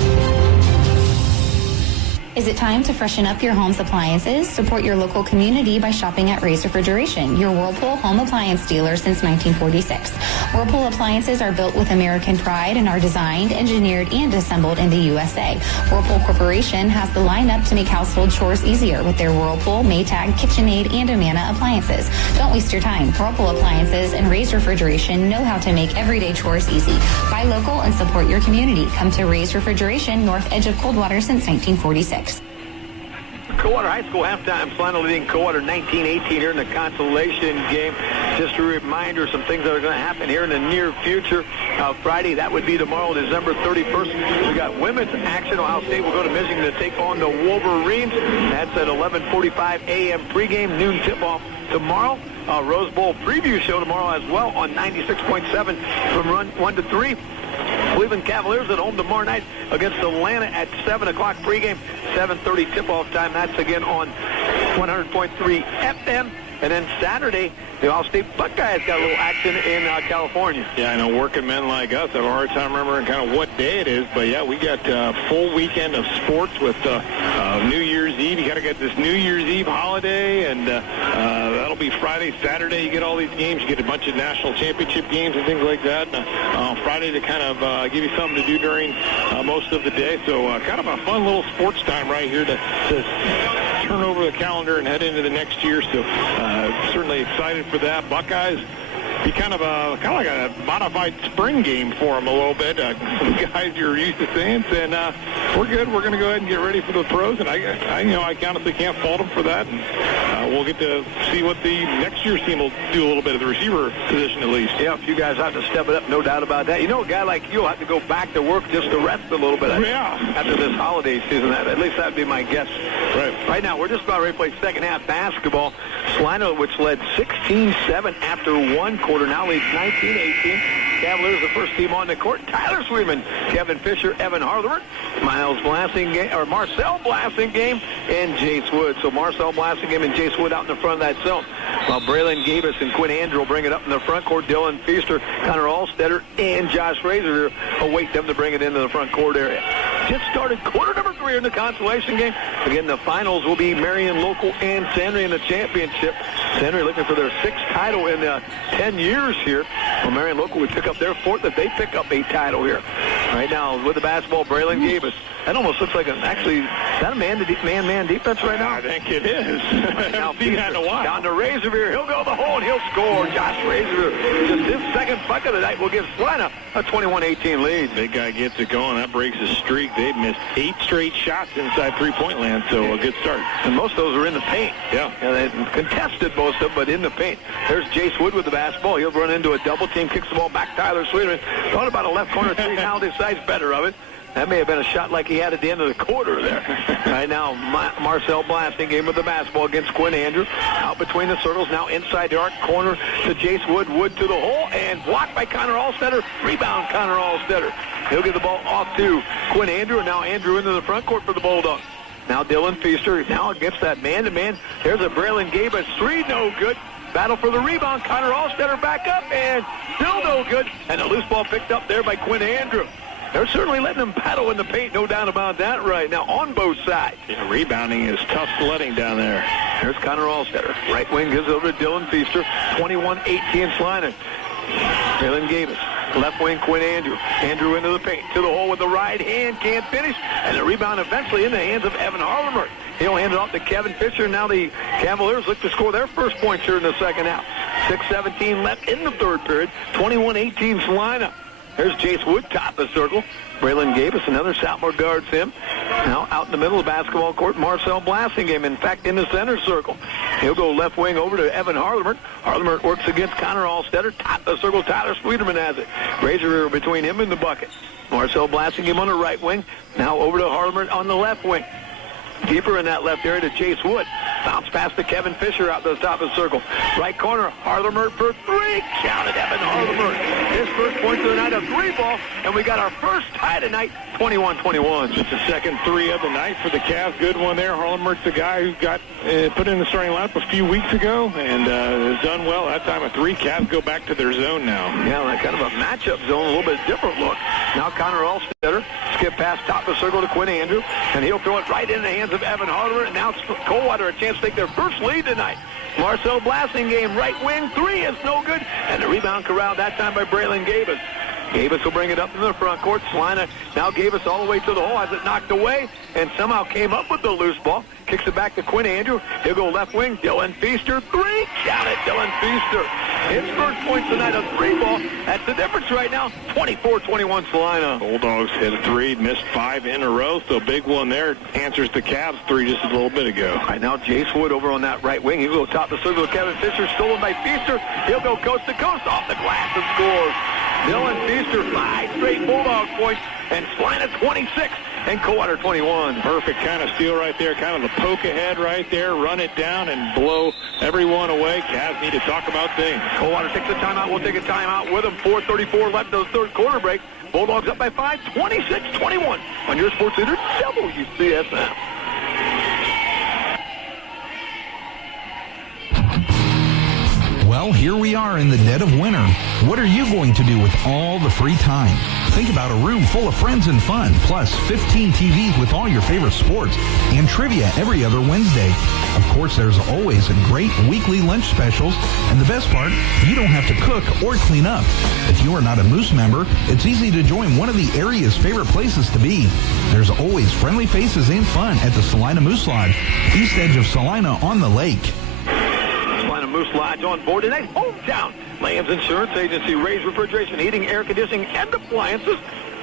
Is it time to freshen up your home's appliances? Support your local community by shopping at Ray's Refrigeration, your Whirlpool home appliance dealer since 1946. Whirlpool appliances are built with American pride and are designed, engineered, and assembled in the USA. Whirlpool Corporation has the lineup to make household chores easier with their Whirlpool, Maytag, KitchenAid, and Amana appliances. Don't waste your time. Whirlpool Appliances and Ray's Refrigeration know how to make everyday chores easy. Buy local and support your community. Come to Ray's Refrigeration, north edge of Coldwater since 1946. Coldwater High School halftime. Celina leading Coldwater 19-18 here in the consolation game. Just a reminder, some things that are going to happen here in the near future. Friday, that would be tomorrow, December 31st. We got women's action. Ohio State will go to Michigan to take on the Wolverines. That's at 11:45 a.m. pregame, noon tip-off tomorrow. Rose Bowl preview show tomorrow as well on 96.7 from 1 to 3. Cleveland Cavaliers at home tomorrow night against Atlanta at 7 o'clock pregame, 7:30 tip-off time. That's again on 100.3 FM. And then Saturday, the Ohio State Buckeyes got a little action in California. Yeah, I know working men like us have a hard time remembering kind of what day it is. But, yeah, we got a full weekend of sports with New Year's Eve. You got to get this New Year's Eve holiday, and that'll be Friday, Saturday. You get all these games. You get a bunch of national championship games and things like that. Friday to kind of give you something to do during most of the day. So kind of a fun little sports time right here to turn over the calendar and head into the next year. So certainly excited for that. Buckeyes be kind of like a modified spring game for them a little bit. Some guys you're used to seeing, and we're good. We're going to go ahead and get ready for the pros, and I honestly can't fault them for that. And we'll get to see what the next year's team will do a little bit of the receiver position at least. Yeah, a few guys have to step it up, no doubt about that. You know, a guy like you will have to go back to work just to rest a little bit. After this holiday season, at least that would be my guess. Right now, we're just about ready to play second half basketball. Celina, which led 16-7 after one quarter, now leads 19-18. Cavaliers, the first team on the court. Tyler Sweetman, Kevin Fisher, Evan Harleman, Marcel Blassingame, and Jace Wood. So Marcel Blassingame and Jace Wood out in the front of that zone. While Braylon Gabus and Quinn Andrew will bring it up in the front court. Dylan Feaster, Connor Allstetter, and Josh Razor await them to bring it into the front court area. Just started quarter number 3 in the consolation game. Again, the finals will be Marion Local and Sanry in the championship. Sanry looking for their 6th title in 10 years here. Well, Marion Local would pick up their 4th if they pick up a title here. Right now, with the basketball, Braylon Gabus. That almost looks like is that a man-man defense right now? I think it is. Right now, down to Razorveer. He'll go the hole, and he'll score. Josh Razorveer, just his second bucket of the night, will give Celina a 21-18 lead. Big guy gets it going. That breaks his streak. They've missed 8 straight shots inside three-point land, so a good start. And most of those are in the paint. Yeah. They contested most of them, but in the paint. There's Jace Wood with the basketball. He'll run into a double team, kicks the ball back. Tyler Sweetman thought about a left corner 3. Now decides better of it. That may have been a shot like he had at the end of the quarter there. Right now, Marcel Blassingame with the basketball against Quinn Andrew. Out between the circles, now inside the arc corner to Jace Wood. Wood to the hole, and blocked by Connor Allstetter. Rebound, Connor Allstetter. He'll get the ball off to Quinn Andrew, and now Andrew into the front court for the Bulldogs. Now Dylan Feaster, now against that man-to-man. There's a Braylon Gabus 3, no good. Battle for the rebound. Connor Allstetter back up, and still no good. And a loose ball picked up there by Quinn Andrew. They're certainly letting them battle in the paint, no doubt about that right now, on both sides. Yeah, rebounding is tough sledding down there. There's Connor Allstetter. Right wing gives it over to Dylan Feaster. 21-18 Celina. Braylon Gabus. Left wing, Quinn Andrew. Andrew into the paint. To the hole with the right hand. Can't finish. And the rebound eventually in the hands of Evan Harleman. He'll hand it off to Kevin Fisher. Now the Cavaliers look to score their first points here in the second half. 6:17 left in the third period. 21-18 Celina. There's Jace Wood, top of the circle. Braylon Gavis, another sophomore, guards him. Now out in the middle of the basketball court, Marcel Blassingame, in fact, in the center circle. He'll go left wing over to Evan Harlemert. Harlemert works against Connor Allstetter. Top of the circle, Tyler Sweeterman has it. Razor between him and the bucket. Marcel Blassingame on the right wing. Now over to Harlemert on the left wing. Deeper in that left area to Chase Wood. Bounce pass to Kevin Fisher out to the top of the circle. Right corner, Harlemert for three. Counted Evan Harlemert. His first point of the night, a three ball. And we got our first tie tonight, 21-21. It's the second three of the night for the Cavs. Good one there. Harlemert's the guy who got put in the starting lineup a few weeks ago and has done well. That time a three. Cavs go back to their zone now. Yeah, like kind of a matchup zone, a little bit different look. Now Connor Allstetter, skip past top of the circle to Quinn Andrew, and he'll throw it right in the hands of Evan Harlemert, and now it's Coldwater a chance to take their first lead tonight. Marcel Blassingame, right wing, three is no good, and the rebound corralled that time by Braylon Gavis. Gavis will bring it up in the front court. Celina now Gavis all the way to the hole, has it knocked away, and somehow came up with the loose ball. Kicks it back to Quinn Andrew. He'll go left wing. Dylan Feaster, three. Count it, Dylan Feaster. His first points tonight, a three ball. That's the difference right now. 24-21 Celina. Bulldogs hit a three, missed five in a row, so big one there. Answers the Cavs three just a little bit ago. Right now, Jace Wood over on that right wing. He'll go top the circle. Kevin Fisher stolen by Feaster. He'll go coast to coast off the glass and scores. Dylan Feaster, 5 straight Bulldog points, and Celina 26 and Coldwater 21. Perfect kind of steal right there, kind of the poke ahead right there, run it down and blow everyone away. Cavs need to talk about things. Coldwater takes a timeout. We'll take a timeout with them. 4:34 left of the third quarter break. Bulldogs up by 5, 26-21 on your sports leader, WCSM. Well, here we are in the dead of winter. What are you going to do with all the free time? Think about a room full of friends and fun, plus 15 TVs with all your favorite sports, and trivia every other Wednesday. Of course, there's always great weekly lunch specials, and the best part, you don't have to cook or clean up. If you are not a Moose member, it's easy to join one of the area's favorite places to be. There's always friendly faces and fun at the Celina Moose Lodge, east edge of Celina on the lake. Moose Lodge on board tonight. Hometown Lamb's Insurance Agency, Ray's Refrigeration, Heating, Air Conditioning, and Appliances.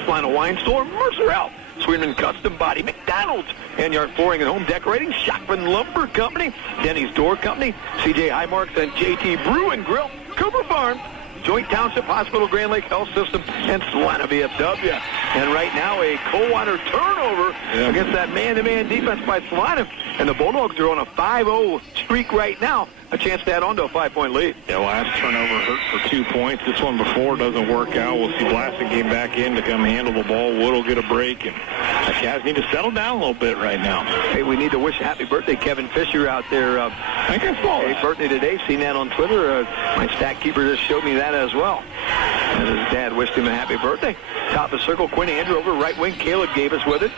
Celina Wine Store, Mercer Health, Sweeterman Custom Body, McDonald's, Anyard Flooring and Home Decorating, Shockman Lumber Company, Denny's Door Company, CJ Highmarks and JT Brew and Grill, Cooper Farm, Joint Township Hospital, Grand Lake Health System, and Celina VFW. And right now, a Coldwater turnover against that man-to-man defense by Celina. And the Bulldogs are on a 5-0 streak right now. A chance to add on to a 5-point lead. Yeah, last turnover hurt for 2 points. This one before doesn't work out. We'll see Blassingame back in to come handle the ball. Wood will get a break, and the Cavs need to settle down a little bit right now. Hey, we need to wish a happy birthday, Kevin Fisher, out there. I think I saw his birthday today. Seen that on Twitter. My stat keeper just showed me that as well. And his dad wished him a happy birthday. Top of the circle, Quinn Andrew over right wing. Caleb Gavis with it.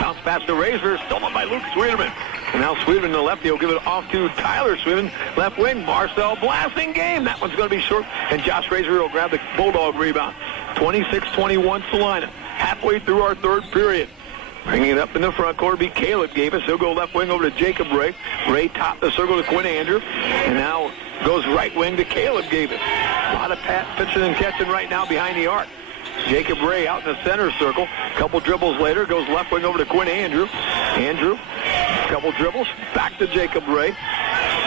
Bounce pass to Razor, stolen by Luke Sweeterman. And now Sweeterman to the left. He'll give it off to Tyler Sweeterman. Left wing, Marcel Blassingame. That one's going to be short. And Josh Razor will grab the Bulldog rebound. 26-21 Celina. Halfway through our third period. Bringing it up in the front court be Caleb Gavis. He'll go left wing over to Jacob Ray. Ray top the circle to Quinn Andrew. And now goes right wing to Caleb Gavis. A lot of pitching and catching right now behind the arc. Jacob Ray out in the center circle. Couple dribbles later, goes left wing over to Quinn Andrew. Andrew, couple dribbles, back to Jacob Ray.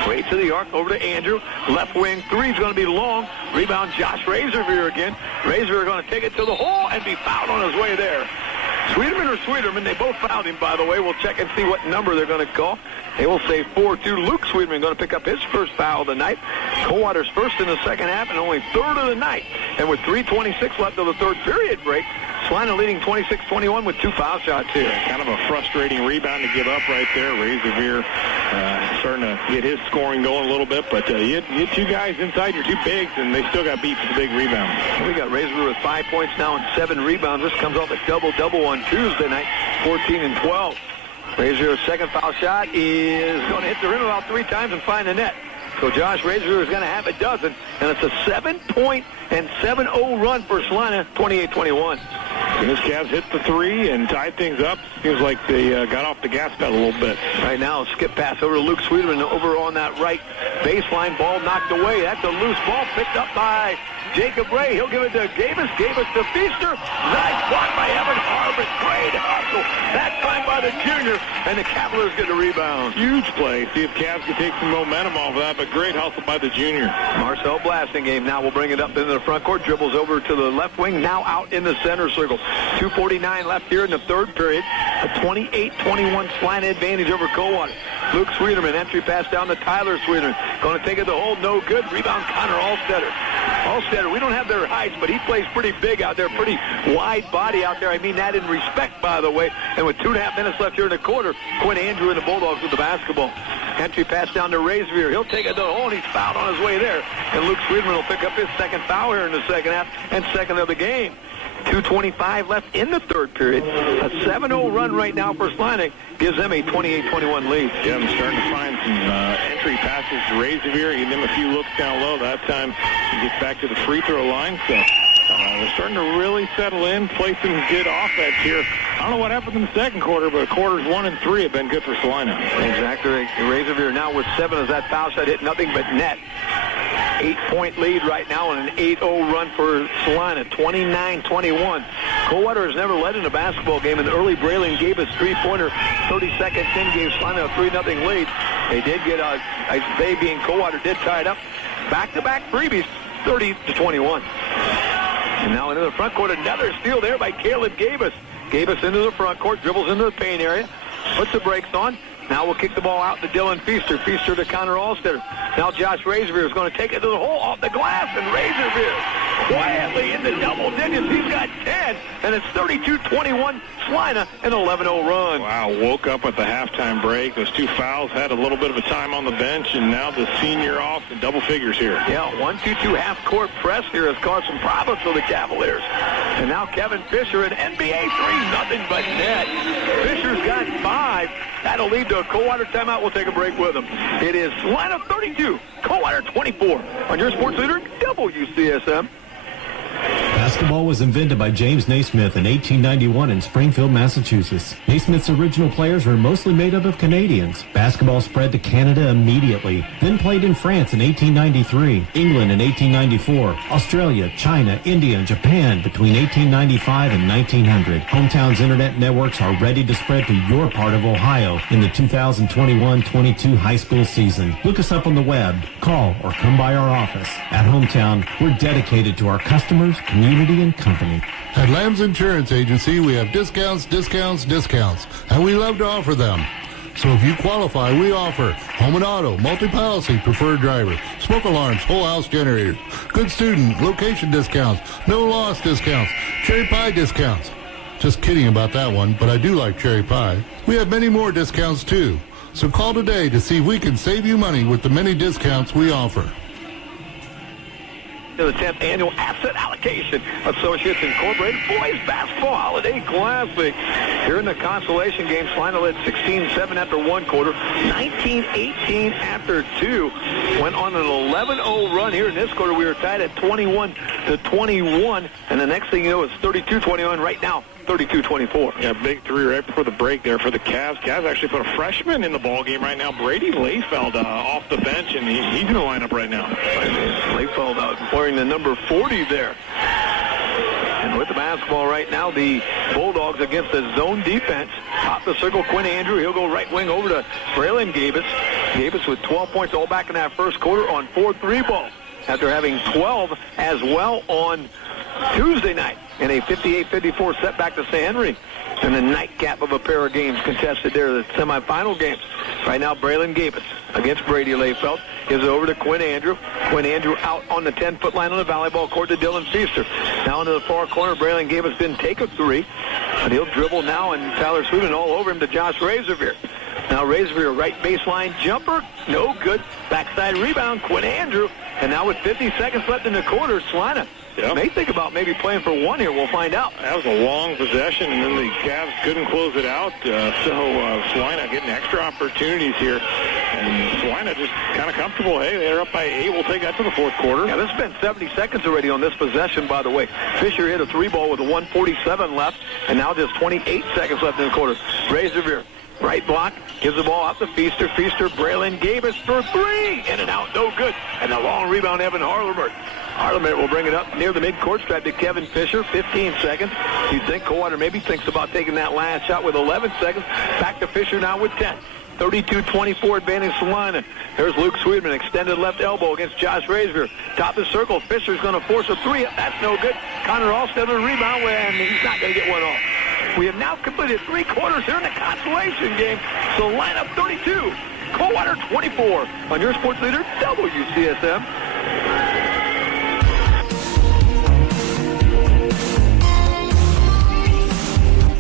Ray to the arc, over to Andrew. Left wing three's going to be long. Rebound Josh Razor again. Razor going to take it to the hole and be fouled on his way there. Sweeterman or Sweeterman, they both fouled him, by the way. We'll check and see what number they're going to call. They will say 4-2. Luke Sweeterman going to pick up his first foul of the night. Coldwater's first in the second half and only third of the night. And with 3:26 left of the third period break, Celina leading 26-21 with 2 foul shots here. Kind of a frustrating rebound to give up right there. Ray Zavere starting to get his scoring going a little bit, but you had 2 guys inside your 2 bigs, and they still got beat for the big rebound. We got Razor with 5 points now and 7 rebounds. This comes off a double-double on Tuesday night, 14 and 12. Razor's second foul shot is going to hit the rim about 3 times and find the net. So Josh Razor is going to have a dozen, and it's a 7-point and 7-0 run for Celina, 28-21. And this Cavs hit the 3 and tied things up. Seems like they got off the gas pedal a little bit. Right now, skip pass over to Luke Sweeterman over on that right baseline. Ball knocked away. That's a loose ball picked up by Jacob Ray, he'll give it to Gavis. Gavis to Feaster. Nice block by Evan Harvard. Great hustle. That time by the junior. And the Cavaliers get a rebound. Huge play. See if Cavs can take some momentum off of that, but great hustle by the junior. Marcel Blasingame now will bring it up into the front court. Dribbles over to the left wing. Now out in the center circle. 2:49 left here in the third period. A 28-21 Celina advantage over Coldwater. Luke Sweeterman, entry pass down to Tyler Sweeterman. Going to take it to the hole. No good. Rebound Connor Alstetter. Alstetter, we don't have their heights, but he plays pretty big out there. Pretty wide body out there. I mean that in respect, by the way. And with 2.5 minutes left here in the quarter, Quinn Andrew and the Bulldogs with the basketball. Entry pass down to Razor. He'll take it to the hole, and he's fouled on his way there. And Luke Sweeterman will pick up his second foul here in the second half and second of the game. 2:25 left in the third period. A 7-0 run right now for Celina gives them a 28-21 lead. Yeah, I'm starting to find some entry passes to Razor. Giving him a few looks down low. That time he gets back to the free throw line. So they're starting to really settle in, play some good offense here. I don't know what happened in the second quarter, but quarters 1 and 3 have been good for Celina. Exactly. Razor now with 7 as that foul shot hit nothing but net. 8-point lead right now and an 8-0 run for Celina, 29-21. Coldwater has never led in a basketball game. In the early, Braylon gave a three-pointer. 30 seconds in, gave Celina a 3-0 lead. They did get, they being Coldwater, did tie it up. Back-to-back freebies, 30-21. And now into the front court, another steal there by Caleb Gavis. Gavis into the front court, dribbles into the paint area, puts the brakes on. Now we'll kick the ball out to Dylan Feaster. Feaster to Connor Alstetter. Now Josh Razorbeer is going to take it to the hole off the glass, and Razorbeer quietly in the double digits. He's got 10, and it's 32-21 Celina, an 11-0 run. Wow, woke up at the halftime break. Those two fouls had a little bit of a time on the bench, and now the senior off in double figures here. Yeah, 1-2-2 half-court press here has caused some problems for the Cavaliers. And now Kevin Fisher, an NBA three, nothing but net. Fisher's got 5. That'll lead to a Coldwater timeout. We'll take a break with them. It is Celina 32, Coldwater 24. On your sports leader, WCSM. Basketball was invented by James Naismith in 1891 in Springfield, Massachusetts. Naismith's original players were mostly made up of Canadians. Basketball spread to Canada immediately, then played in France in 1893, England in 1894, Australia, China, India, and Japan between 1895 and 1900. Hometown's internet networks are ready to spread to your part of Ohio in the 2021-22 high school season. Look us up on the web, call, or come by our office. At Hometown, we're dedicated to our customers, community, and company. At Lamb's Insurance Agency, we have discounts, and we love to offer them. So if you qualify, we offer home and auto, multi-policy, preferred driver, smoke alarms, whole house generator, good student, location discounts, no loss discounts, cherry pie discounts. Just kidding about that one, but I do like cherry pie. We have many more discounts too. So call today to see if we can save you money with the many discounts we offer. The 10th Annual Asset Allocation Associates Incorporated Boys Basketball Holiday Classic. Here in the consolation game, Celina led 16-7 after one quarter, 19-18 after two. Went on an 11-0 run here in this quarter. We were tied at 21-21, and the next thing you know, it's 32-21 right now. 32-24. Yeah, big three right before the break there for the Cavs. Cavs actually put a freshman in the ball game right now. Brady Layfeld off the bench, and he's in the lineup right now. Layfeld wearing the number 40 there. And with the basketball right now, the Bulldogs against the zone defense. Top the circle, Quinn Andrew. He'll go right wing over to Braylon Gavis. Gavis with 12 points all back in that first quarter on 4 3-ball. After having 12 as well on Tuesday night in a 58-54 setback to St. Henry. And the nightcap of a pair of games contested there, the semifinal games. Right now, Braylon Gavis against Brady Layfeld. Gives it over to Quinn Andrew. Quinn Andrew out on the 10-foot line on the volleyball court to Dylan Feaster. Now into the far corner, Braylon Gavis didn't take a three. But he'll dribble now, and Tyler Sweeman all over him to Josh Razorbeer. Now Razorbeer, right baseline jumper. No good. Backside rebound, Quinn Andrew. And now with 50 seconds left in the quarter, Celina may think about maybe playing for one here. We'll find out. That was a long possession, and then the Cavs couldn't close it out. So Celina getting extra opportunities here. And Celina just kind of comfortable. Hey, they're up by 8. We'll take that to the fourth quarter. Yeah, this has been 70 seconds already on this possession, by the way. Fisher hit a 3-ball with a 1:47 left, and now just 28 seconds left in the quarter. Razorbeer Right block, gives the ball out to Feaster. Feaster, Braylon Gavis for three. In and out, no good. And the long rebound, Evan Harlemert. Harlemert will bring it up near the midcourt stripe to Kevin Fisher. 15 seconds. You'd think Coldwater maybe thinks about taking that last shot with 11 seconds. Back to Fisher now with 10. 32-24 advantage Celina. Here's Luke Sweetman, extended left elbow against Josh Razor. Top of the circle, Fisher's going to force a three. That's no good. Connor Alstead with a rebound, and he's not going to get one off. We have now completed 3 quarters here in the consolation game. So lineup 32, Coldwater 24 on your sports leader, WCSM.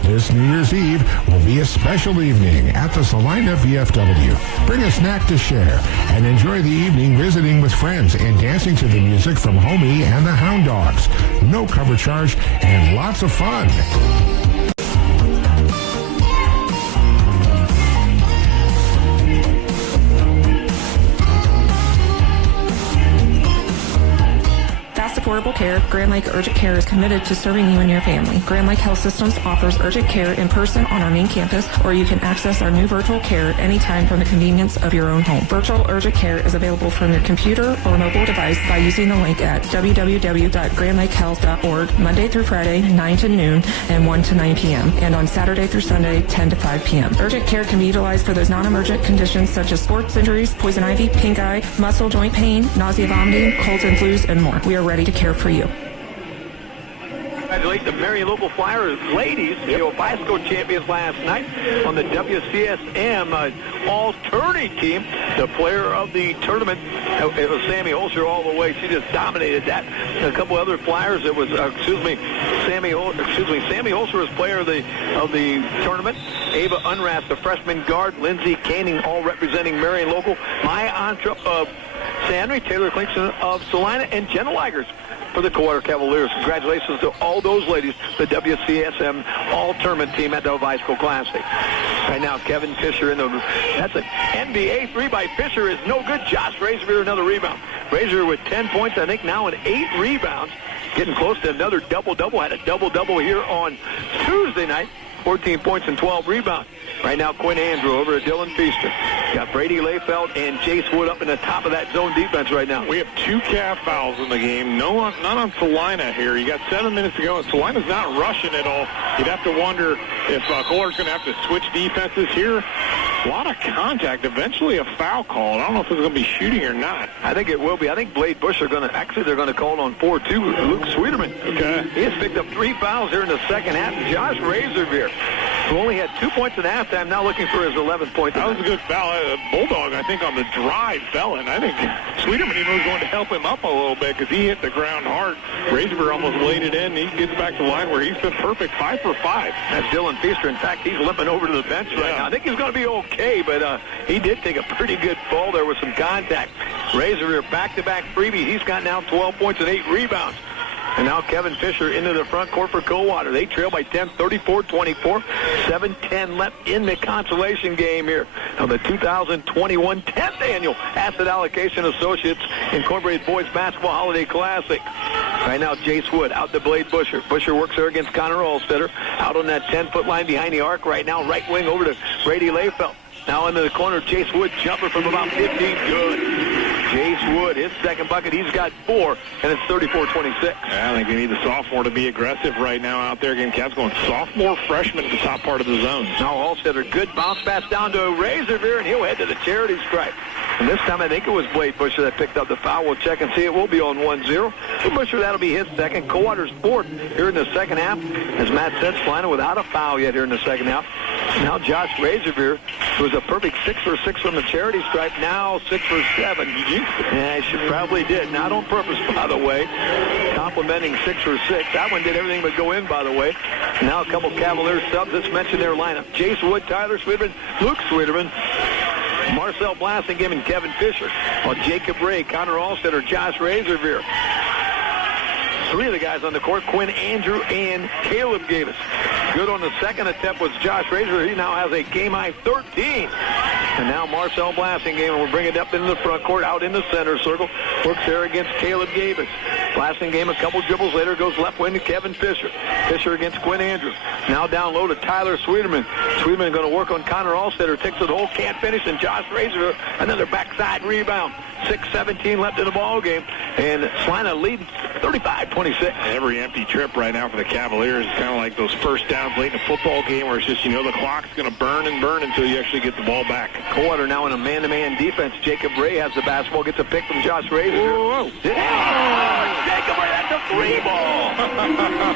This New Year's Eve will be a special evening at the Celina VFW. Bring a snack to share and enjoy the evening visiting with friends and dancing to the music from Homie and the Hound Dogs. No cover charge and lots of fun. Affordable care, Grand Lake Urgent Care is committed to serving you and your family. Grand Lake Health Systems offers urgent care in person on our main campus, or you can access our new virtual care anytime from the convenience of your own home. Virtual urgent care is available from your computer or mobile device by using the link at www.grandlakehealth.org, Monday through Friday, 9 to noon and 1 to 9 p.m., and on Saturday through Sunday, 10 to 5 p.m. Urgent care can be utilized for those non-emergent conditions such as sports injuries, poison ivy, pink eye, muscle joint pain, nausea, vomiting, colds and flus, and more. We are ready to care for you. Congratulate the Marion Local Flyers ladies, the Obisco champions last night on the WCSM All-Tourney team. The player of the tournament, it was Sammy Holzer all the way. She just dominated that. A couple other Flyers, it was, Sammy Holzer was player of the tournament. Ava Unrath, the freshman guard. Lindsay Canning, all representing Marion Local. Maya Antrup of Sandry, Taylor Klinkson of Celina, and Jenna Ligers for the Coldwater Cavaliers. Congratulations to all those ladies, the WCSM All-Tournament team at the Obisco Classic. Right now, Kevin Fisher that's an NBA three by Fisher is no good. Josh Razor, another rebound. Razor with 10 points, I think now, and 8 rebounds. Getting close to another double-double. Had a double-double here on Tuesday night. 14 points and 12 rebounds. Right now, Quinn Andrew over to Dylan Feaster. Got Brady Layfeld and Jace Wood up in the top of that zone defense right now. We have 2 calf fouls in the game. None on Celina here. You got 7 minutes to go, and Celina's not rushing at all. You'd have to wonder if Coldwater's going to have to switch defenses here. A lot of contact. Eventually a foul call. I don't know if it's going to be shooting or not. I think it will be. I think Blade Bush they're going to call it on 4-2. Luke Sweeterman. Okay. He has picked up 3 fouls here in the second half. Josh Razorbeer, who only had 2 points at halftime, now looking for his 11th point. That was a good foul. Bulldog, I think, on the drive fell in. I think Sweeterman even was going to help him up a little bit because he hit the ground hard. Razorbeer almost laid it in. He gets back to the line where he's been perfect, 5 for 5. That's Dylan Feaster. In fact, he's limping over to the bench right now. I think he's going to be okay, but he did take a pretty good fall there with some contact. Razorbeer back-to-back freebie. He's got now 12 points and 8 rebounds. And now Kevin Fisher into the front court for Coldwater. They trail by 10, 34-24. 7:10 left in the consolation game here of the 2021 10th Annual Asset Allocation Associates Incorporated Boys Basketball Holiday Classic. Right now, Jace Wood out to Blade Busher. Busher works there against Connor Alstetter. Out on that 10-foot line behind the arc right now. Right wing over to Brady Layfeld. Now into the corner, Jace Wood jumper from about 15. Good. Jace Wood, his second bucket, he's got 4, and it's 34-26. Yeah, I think they need the sophomore to be aggressive right now out there. Again, Cavs going sophomore, freshman at the top part of the zone. Now Alstetter, good bounce pass down to Razorbeer, and he'll head to the charity stripe. And this time I think it was Blade Busher that picked up the foul. We'll check and see. It will be on 1-0. For Busher, that'll be his second. Coldwater's 4th here in the second half. As Matt said, Celina without a foul yet here in the second half. Now Josh Razorbeer, who was a perfect 6 for 6 from the charity stripe, now 6 for 7. Yeah, she probably did. Not on purpose, by the way. Complimenting 6 for 6. That one did everything but go in, by the way. Now a couple Cavaliers subs. Let's mention their lineup. Jace Wood, Tyler Sweeterman, Luke Sweeterman, Marcel Blassingame, and Kevin Fisher. While Jacob Ray, Connor Alstetter, Josh Razorbeer. 3 of the guys on the court, Quinn Andrew and Caleb Gavis. Good on the second attempt was Josh Razor. He now has a game-high 13. And now Marcel Blassingame, and we'll bring it up into the front court, out in the center circle. Works there against Caleb Gavis. Blasting game, a couple dribbles later, goes left wing to Kevin Fisher. Fisher against Quinn Andrews. Now down low to Tyler Sweeterman. Sweeterman going to work on Connor Allstetter. Takes it the hole, can't finish, and Josh Razor, another backside rebound. 6:17 left in the ball game, and Celina leads 35-26. Every empty trip right now for the Cavaliers is kind of like those first downs late in a football game where it's just, the clock's going to burn and burn until you actually get the ball back. Coldwater now in a man-to-man defense. Jacob Ray has the basketball, gets a pick from Josh Razor. Whoa. Yeah! Jacob Ray, that's a free ball!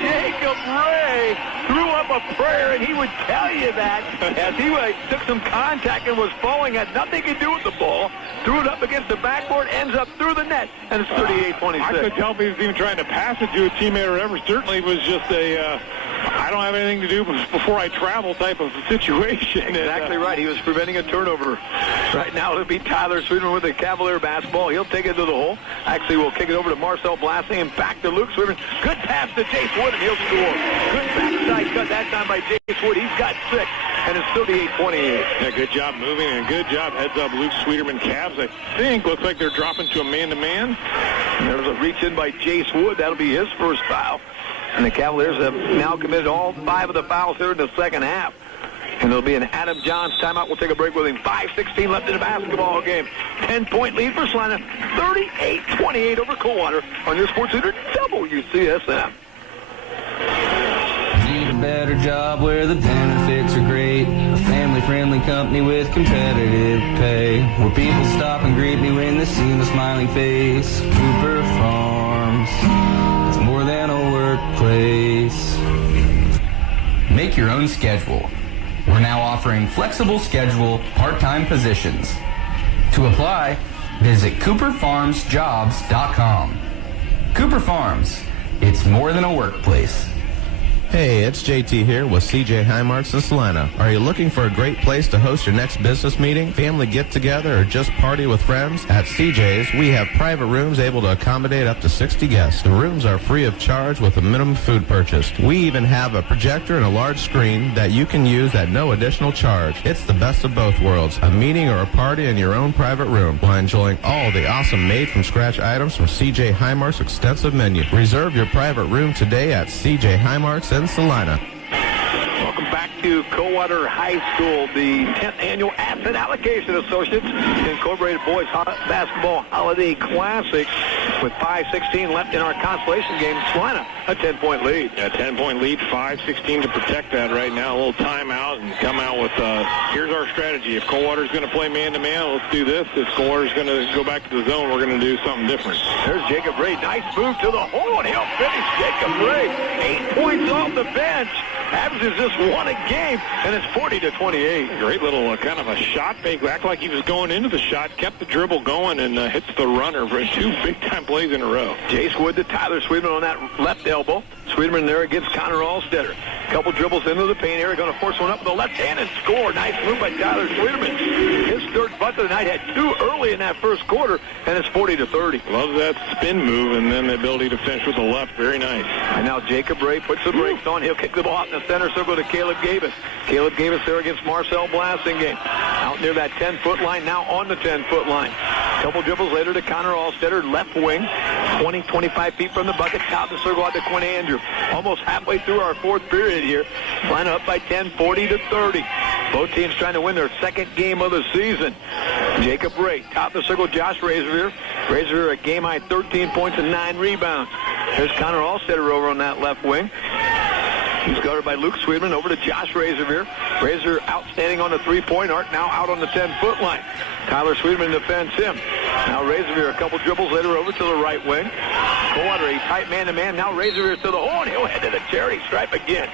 Jacob Ray threw up a prayer, and he would tell you that as he took some contact and was falling, had nothing to do with the ball, threw it up against the backboard, ends up through the net, and it's 38-26. I could tell if he was even trying to pass it to a teammate or whatever. Certainly was just a I don't have anything to do before I travel type of situation. Exactly right. He was preventing a turnover. Right now it'll be Tyler Sweeterman with the Cavalier basketball. He'll take it to the hole. Actually, we'll kick it over to Marcel Blasting and back to Luke Sweeterman. Good pass to Jace Wood, and he'll score. Good backside cut that time by Jace Wood. He's got 6, and it's 38-28. Yeah, good job moving, and good job heads up Luke Sweeterman. Cavs, I think, looks like they're dropping to a man-to-man. There's a reach in by Jace Wood. That'll be his first foul. And the Cavaliers have now committed all 5 of the fouls here in the second half. And it'll be an Adam Johns timeout. We'll take a break with him. 5:16 left in the basketball game. 10-point lead for Celina. 38-28 over Coldwater on your sports leader, WCSM. Need a better job where the benefits are great. A family-friendly company with competitive pay. Where people stop and greet me when they see my smiling face. Cooper Farms. It's more than a workplace. Make your own schedule. We're now offering flexible schedule part-time positions. To apply, visit CooperFarmsJobs.com. Cooper Farms. It's more than a workplace. Hey, it's JT here with CJ Highmarks in Celina. Are you looking for a great place to host your next business meeting, family get-together, or just party with friends? At CJ's, we have private rooms able to accommodate up to 60 guests. The rooms are free of charge with a minimum food purchased. We even have a projector and a large screen that you can use at no additional charge. It's the best of both worlds, a meeting or a party in your own private room while enjoying all the awesome made-from-scratch items from CJ Highmarks' extensive menu. Reserve your private room today at CJ Highmarks in Celina. Welcome back to Coldwater High School, the 10th Annual Asset Allocation Associates Incorporated Boys Basketball Holiday Classic. With 5:16 left in our consolation game, Celina a 10-point lead. Yeah, 10-point lead, 5:16 to protect that right now. A little timeout and come out with, here's our strategy. If Coldwater's going to play man-to-man, let's do this. If Coldwater's going to go back to the zone, we're going to do something different. There's Jacob Ray. Nice move to the hole, and he'll finish. Jacob Ray, 8 points off the bench. Averages just 1 a game, and it's 40-28. Great little kind of a shot fake. Act like he was going into the shot, kept the dribble going, and hits the runner for 2 big-time plays in a row. Jace Wood to Tyler Sweeterman on that left elbow. Sweeterman there against Connor Allstetter. Couple dribbles into the paint area. Going to force one up with the left hand and score. Nice move by Tyler Sweeterman. His 3rd bucket of the night. Had 2 early in that first quarter, and it's 40-30. Loves that spin move and then the ability to finish with the left. Very nice. And now Jacob Ray puts the brakes on. He'll kick the ball out in the center circle to Caleb Gavis. Caleb Gavis there against Marcel Blasting game. Out near that 10-foot line, now on the 10-foot line. Couple dribbles later to Connor Allstetter, left wing. 20-25 feet from the bucket. Top the circle out to Quinn Andrew. Almost halfway through our 4th period here. Line up by 10, 40-30. Both teams trying to win their 2nd game of the season. Jacob Ray, top the circle, Josh Razor. Razor a game-high 13 points and 9 rebounds. There's Connor Allstetter over on that left wing. He's guarded by Luke Sweeterman over to Josh Razor. Razor outstanding on the 3-point arc, now out on the 10-foot line. Tyler Sweeterman defends him. Now Razor a couple dribbles later over to the right wing. Coldwater a tight man-to-man. Now Razor to the hole, and he'll head to the charity stripe again.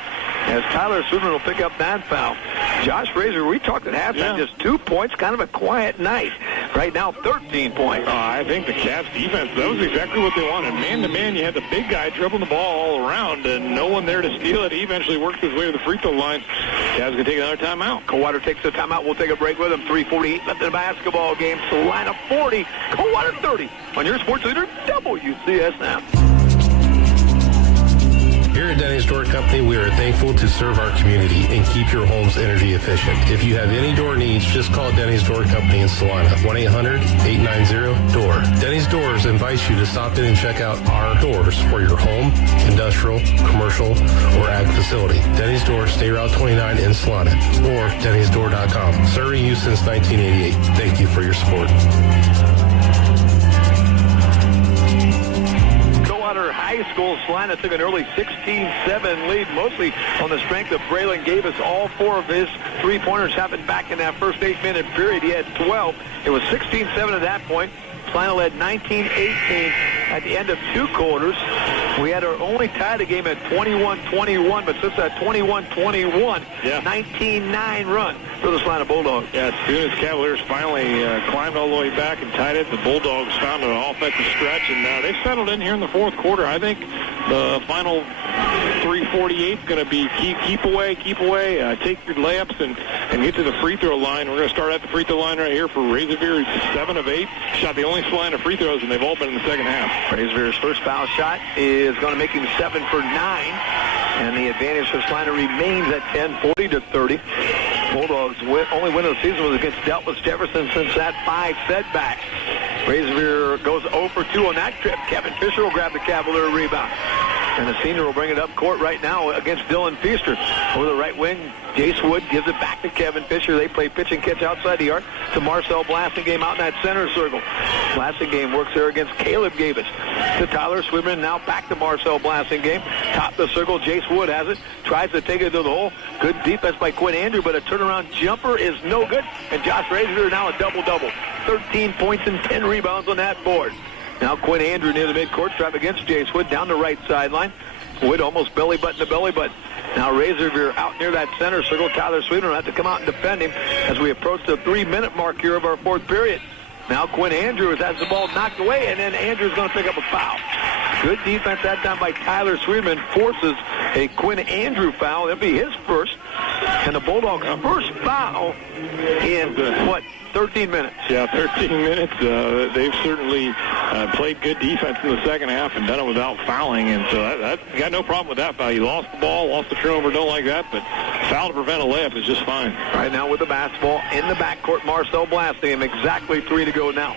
As Tyler Sweeterman will pick up that foul. Josh Razor, we talked at halftime, just 2 points, kind of a quiet night. Right now, 13 points. I think the Cavs defense, that was exactly what they wanted. Man-to-man, you had the big guy dribbling the ball all around, and no one there to steal it. He eventually works his way to the free throw line. Cavs going to take another timeout. Coldwater takes the timeout. We'll take a break with him. 3:48 left in the basketball game. Celina 40, Coldwater 30. On your sports leader, WCSM. Here at Denny's Door Company, we are thankful to serve our community and keep your homes energy efficient. If you have any door needs, just call Denny's Door Company in Celina, 1-800-890-DOOR. Denny's Doors invites you to stop in and check out our doors for your home, industrial, commercial, or ag facility. Denny's Doors, State Route 29 in Celina, or Denny'sDoor.com. Serving you since 1988. Thank you for your support. Coldwater High School, Celina took an early 16-7 lead, mostly on the strength of Braylon Gavis. All 4 of his three-pointers happened back in that first 8-minute period. He had 12. It was 16-7 at that point. Celina led 19-18 at the end of 2 quarters. We had our only tie the game at 21-21, but since that 21-21, 19-9 run for the Celina Bulldogs. Yeah, as soon as Cavaliers finally climbed all the way back and tied it, the Bulldogs found an offensive stretch, and they've settled in here in the fourth quarter. I think the final 3:48 is going to be keep away, take your layups and get to the free throw line. We're going to start at the free throw line right here for Razorville. 7 of 8. Shot the only Celina free throws, and they've all been in the second half. Razorville's first foul shot is going to make him 7 for 9. And the advantage for Celina remains at 10, 40-30. Bulldogs' only win of the season was against Delmas Jefferson since that 5 setback. Razorville goes 0 for 2 on that trip. Kevin Fisher will grab the Cavalier rebound. And the senior will bring it up court right now against Dylan Feaster. Over the right wing, Jace Wood gives it back to Kevin Fisher. They play pitch and catch outside the arc to Marcel Blasingame out in that center circle. Blasingame works there against Caleb Gavis. To Tyler Swidman, now back to Marcel Blasingame. Top the circle, Jace Wood has it. Tries to take it to the hole. Good defense by Quinn Andrew, but a turnaround jumper is no good. And Josh Razor now a double-double. 13 points and 10 rebounds on that board. Now Quinn Andrew near the midcourt, drive against Jace Wood down the right sideline. Wood almost belly button to belly button. Now Razorville out near that center circle. Tyler Sweden will have to come out and defend him as we approach the 3-minute mark here of our fourth period. Now Quinn Andrews has the ball knocked away, and then Andrews going to pick up a foul. Good defense that time by Tyler Sweetman, forces a Quinn Andrew foul. That'll be his first. And the Bulldogs' first foul in, 13 minutes? Yeah, 13 minutes. They've certainly played good defense in the second half and done it without fouling. And so that got no problem with that foul. You lost the ball, lost the turnover, don't like that, but foul to prevent a layup is just fine. Right now with the basketball in the backcourt, Marcel Blasingame, exactly 3 to go now.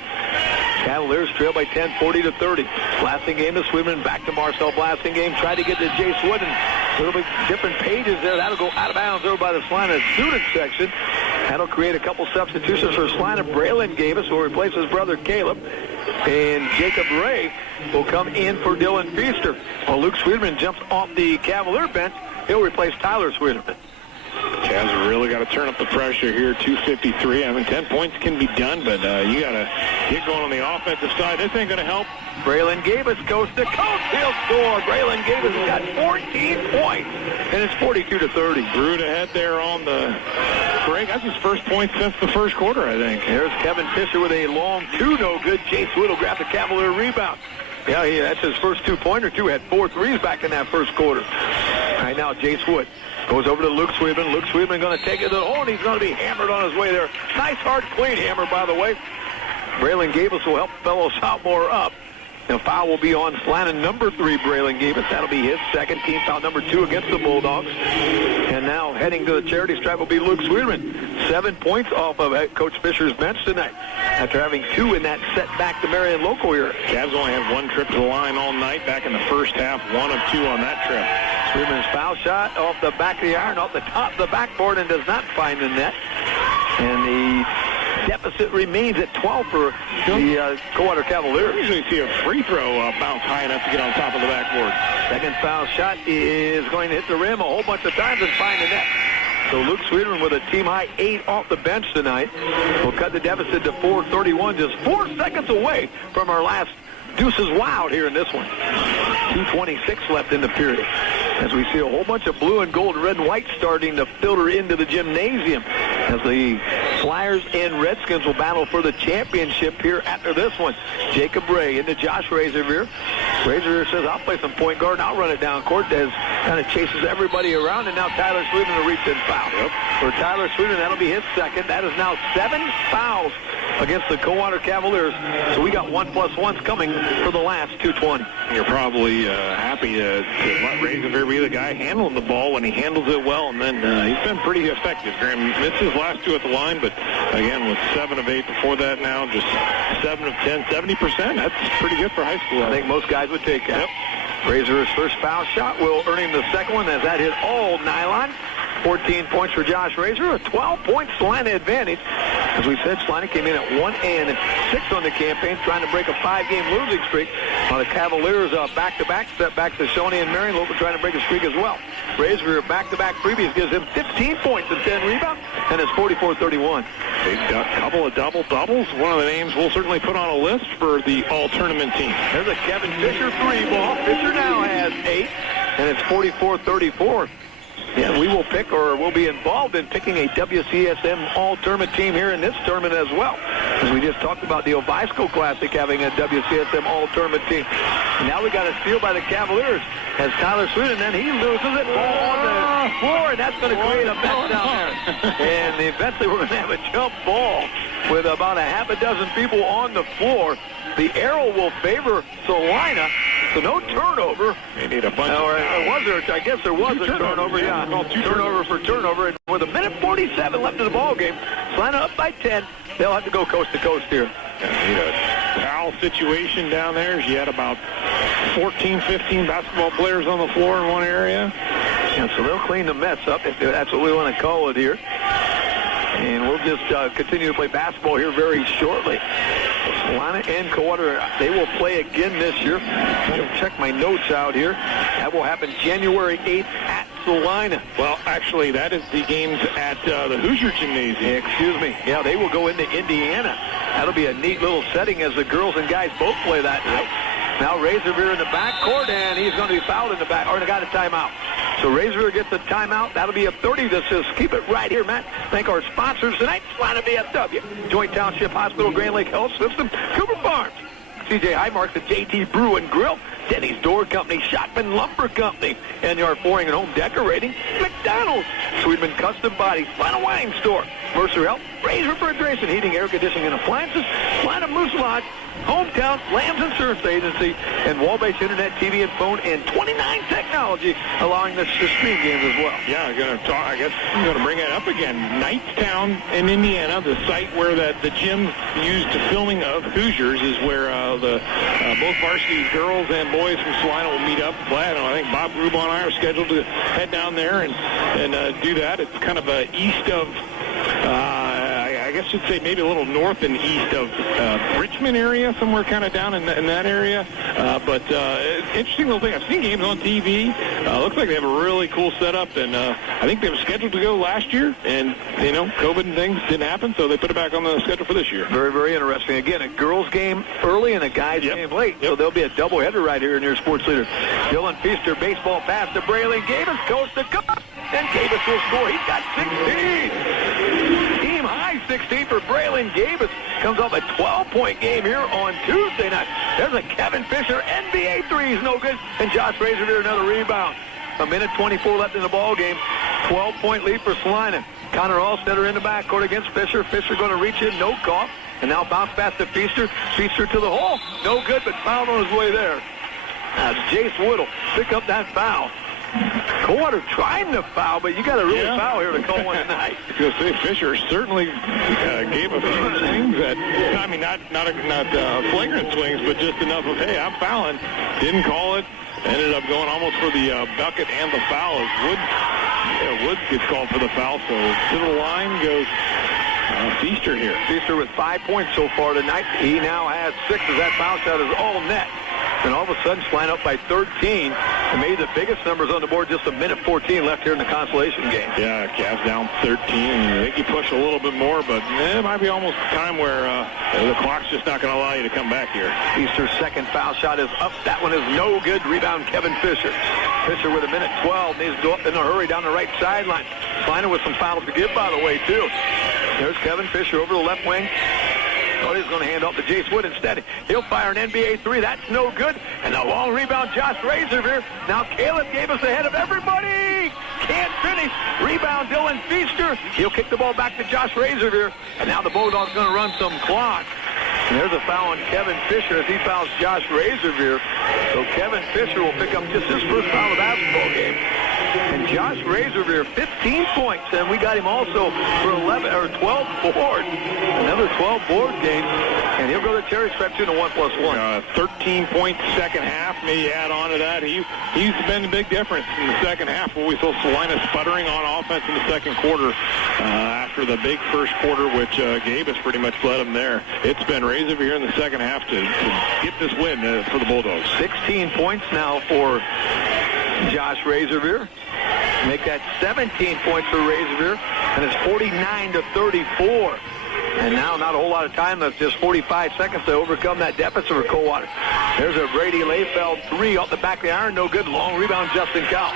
Cavaliers trail by 10, 40-30. Blasingame to Swidman, back to Marcel Blasingame. Tried to get to Jace Wood, and a little bit different pages there. That'll go out of bounds over by the Celina student section. That'll create a couple substitutions for Celina. Braylon Gavis will replace his brother Caleb, and Jacob Ray will come in for Dylan Feaster. While Luke Swidman jumps off the Cavalier bench, he'll replace Tyler Swidman. Cavs really got to turn up the pressure here. 2:53. I mean, 10 points can be done, but you got to get going on the offensive side. This ain't going to help. Braylon Gavis coast to coast. He'll score. Braylon Gavis has got 14 points, and it's 42-30. Brood ahead there on the break. That's his first point since the first quarter, I think. There's Kevin Fisher with a long 2, no good. Jace Wood will grab the Cavalier rebound. Yeah, that's his first 2-pointer, too. Had 4 threes back in that first quarter. Right now, Jace Wood goes over to Luke Swidman. Luke Swidman going to take it to the hole, and he's going to be hammered on his way there. Nice, hard, clean hammer, by the way. Braylon Gavis will help fellow sophomore up. The foul will be on Celina number 3, Braylon Gavis. That'll be his second, team foul number 2 against the Bulldogs. And now heading to the charity stripe will be Luke Swidman. 7 points off of Coach Fisher's bench tonight after having 2 in that set back to Marion Local here. Cavs only have 1 trip to the line all night. Back in the first half, 1 of 2 on that trip. Swidman's foul shot off the back of the iron, off the top of the backboard, and does not find the net. And the deficit remains at 12 for the Coldwater Cavaliers. Usually see a free throw bounce high enough to get on top of the backboard. Second foul shot is going to hit the rim a whole bunch of times and find the net. So Luke Swidman with a team-high 8 off the bench tonight will cut the deficit to 4:31, just 4 seconds away from our last Deuces Wild here in this one. 2:26 left in the period. As we see a whole bunch of blue and gold, red and white starting to filter into the gymnasium as the Flyers and Redskins will battle for the championship here after this one. Jacob Ray into Josh Razorville. Razorville says, I'll play some point guard and I'll run it down court. As kind of chases everybody around, and now Tyler Sweden will reach in foul. For Tyler Sweden, that'll be his second. That is now 7 fouls against the Coldwater Cavaliers. So we got 1+1s coming for the last 2:20. You're probably happy to let Razorbeer be the guy handling the ball when he handles it well, and then he's been pretty effective. Graham missed his last 2 at the line, but again, with 7 of 8 before that now, just 7 of 10, 70%. That's pretty good for high school. I think most guys would take that. Yep. Razor's first foul shot will earn him the second one as that hit all nylon. 14 points for Josh Razor, a 12-point Celina advantage. As we said, Celina came in at 1-6 on the campaign, trying to break a 5-game losing streak. The Cavaliers back-to-back, step back to Tourney and Marion Loper trying to break a streak as well. Razor back-to-back previous gives him 15 points and 10 rebounds, and it's 44-31. They've got a couple of double-doubles. One of the names we'll certainly put on a list for the all-tournament team. There's a Kevin Fisher 3 ball. Fisher now has 8, and it's 44-34. Yeah, we will pick, or we'll be involved in picking a WCSM all-tournament team here in this tournament as well. As we just talked about the Obisco Classic having a WCSM all-tournament team. And now we got a steal by the Cavaliers as Tyler Sweet, and then he loses it. Ball on the floor, and that's going to create a mess down there. And eventually we're going to have a jump ball with about a half a dozen people on the floor. The arrow will favor Celina, so no turnover. They need a bunch I guess there was a turnover, yeah. Turnover for turnover. And with 1:47 left in the ball game, Celina up by 10. They'll have to go coast to coast here. Need a foul situation down there. You had about 14, 15 basketball players on the floor in one area. Yeah, so they'll clean the mess up, if that's what we want to call it here. And we'll just continue to play basketball here very shortly. Celina and Coldwater, they will play again this year. I'll check my notes out here. That will happen January 8th at Celina. Well, actually, that is the games at the Hoosier Gymnasium. Excuse me. Yeah, they will go into Indiana. That'll be a neat little setting as the girls and guys both play that night. Now Razorbeer in the backcourt, and he's going to be fouled in the back, or they got a timeout. So Razorbeer gets a timeout. That'll be a 30. This is keep it right here, Matt. Thank our sponsors tonight, Celina VFW, Joint Township Hospital, Grand Lake Health System, Cooper Farms, CJ Highmark, the JT Brew and Grill, Denny's Door Company, Shotman Lumber Company, NR Flooring and Home Decorating, McDonald's, Sweetman Custom Bodies, Celina Wine Store, Mercer Health, Ray's Refrigeration, Heating, Air Conditioning, and Appliances, Celina Moose Lodge, Hometown Lambs Insurance Agency, and Wall-Based Internet, TV, and Phone, and 29 Technology, allowing us to stream games as well. Yeah, I guess I'm going to bring it up again. Knightstown in Indiana, the site where the gym used to filming of Hoosiers, is where both varsity girls and boys from Celina will meet up and play. I think Bob Gruba and I are scheduled to head down there and do that. It's kind of east of, I guess you'd say maybe a little north and east of Richmond area, somewhere kind of down in that area. But it's an interesting little thing. I've seen games on TV. Looks like they have a really cool setup, and I think they were scheduled to go last year, and COVID and things didn't happen, so they put it back on the schedule for this year. Very, very interesting. Again, a girls' game early and a guys' game late, so there'll be a doubleheader right here in your sports leader. Dylan Feaster, baseball pass to Braylon Gavis, coast to coast, and Gavis will score. He's got 16. Team high 16 for Braylon Gavis. Comes off a 12-point game here on Tuesday night. There's a Kevin Fisher NBA three. He's no good. And Josh Razorbeer another rebound. 1:24 left in the ball game. 12-point lead for Celina. Connor Allstetter in the backcourt against Fisher. Fisher going to reach in, no call. And now bounce pass to Feaster. Feaster to the hole. No good, but fouled on his way there. Jace Wood will pick up that foul. Coldwater trying to foul, but you got to really foul here to call one tonight. I was going to say Fisher certainly gave a few swings that, not flagrant swings, but just enough of, hey, I'm fouling. Didn't call it. Ended up going almost for the bucket and the foul as Woods gets called for the foul. So to the line goes Feaster here. Feaster with 5 points so far tonight. He now has 6 as that foul shot is all net. And all of a sudden, line up by 13 and made the biggest numbers on the board. Just 1:14 left here in the consolation game. Yeah, Cavs down 13. I think you push a little bit more, but it might be almost a time where the clock's just not going to allow you to come back here. Feaster's second foul shot is up. That one is no good. Rebound, Kevin Fisher. Fisher with 1:12 needs to go up in a hurry down the right sideline. Celina with some fouls to give, by the way, too. There's Kevin Fisher over the left wing. Thought he was going to hand off to Jace Wood instead. He'll fire an NBA three. That's no good. And the long rebound, Josh Razorbeer. Now Caleb Gavis ahead of everybody. can't finish. Rebound, Dylan Feaster. He'll kick the ball back to Josh Razorveer. And now the Bulldogs going to run some clock. And there's a foul on Kevin Fisher as he fouls Josh Razorveer. So Kevin Fisher will pick up just his first foul of the basketball game. And Josh Razorveer, 15 points, and we got him also for 12 boards. Another 12-board game, and he'll go to Terry Stretch in a 1+1. 13-point second half, maybe add on to that. He's been a big difference in the second half, where we saw Celina sputtering on offense in the second quarter after the big first quarter, which Gabe has pretty much led them there. It's been Razorveer in the second half to get this win for the Bulldogs. 16 points now for Josh Razorveer. Make that 17 points for Razorveer, and it's 49-34. And now not a whole lot of time left, just 45 seconds to overcome that deficit for Coldwater. There's a Brady Layfeld 3 off the back of the iron, no good. Long rebound, Justin Cow.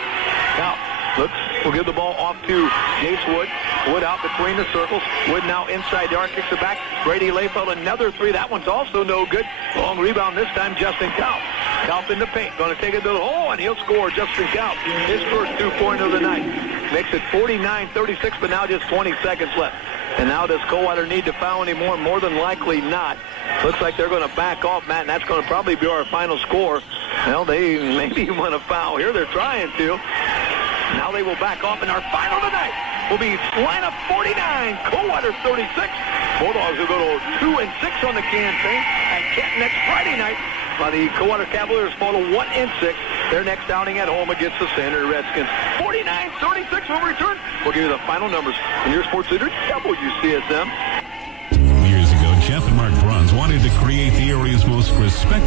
We'll give the ball off to Jace Wood. Wood out between the circles. Wood now inside the arc, kicks it back. Brady Layfeld, another 3. That one's also no good. Long rebound this time, Justin Kaup. Kaup in the paint, going to take it to the hole, and he'll score. Justin Kaup, his first 2-pointer of the night. Makes it 49-36, but now just 20 seconds left. And now does Coldwater need to foul anymore? More than likely not. Looks like they're going to back off, Matt, and that's going to probably be our final score. Well, they maybe want to foul here. They're trying to. Now they will back off, and our final tonight will be Celina 49, Coldwater 36. Bulldogs will go to 2-6 on the campaign at Kent next Friday night. While the Coldwater Cavaliers fall to 1-6. Their next outing at home against the Santa Redskins. 49-36 when we return. We'll give you the final numbers in your sports leader, WCSM. Years ago, Jeff and Mark Bruns wanted to create the area's most respected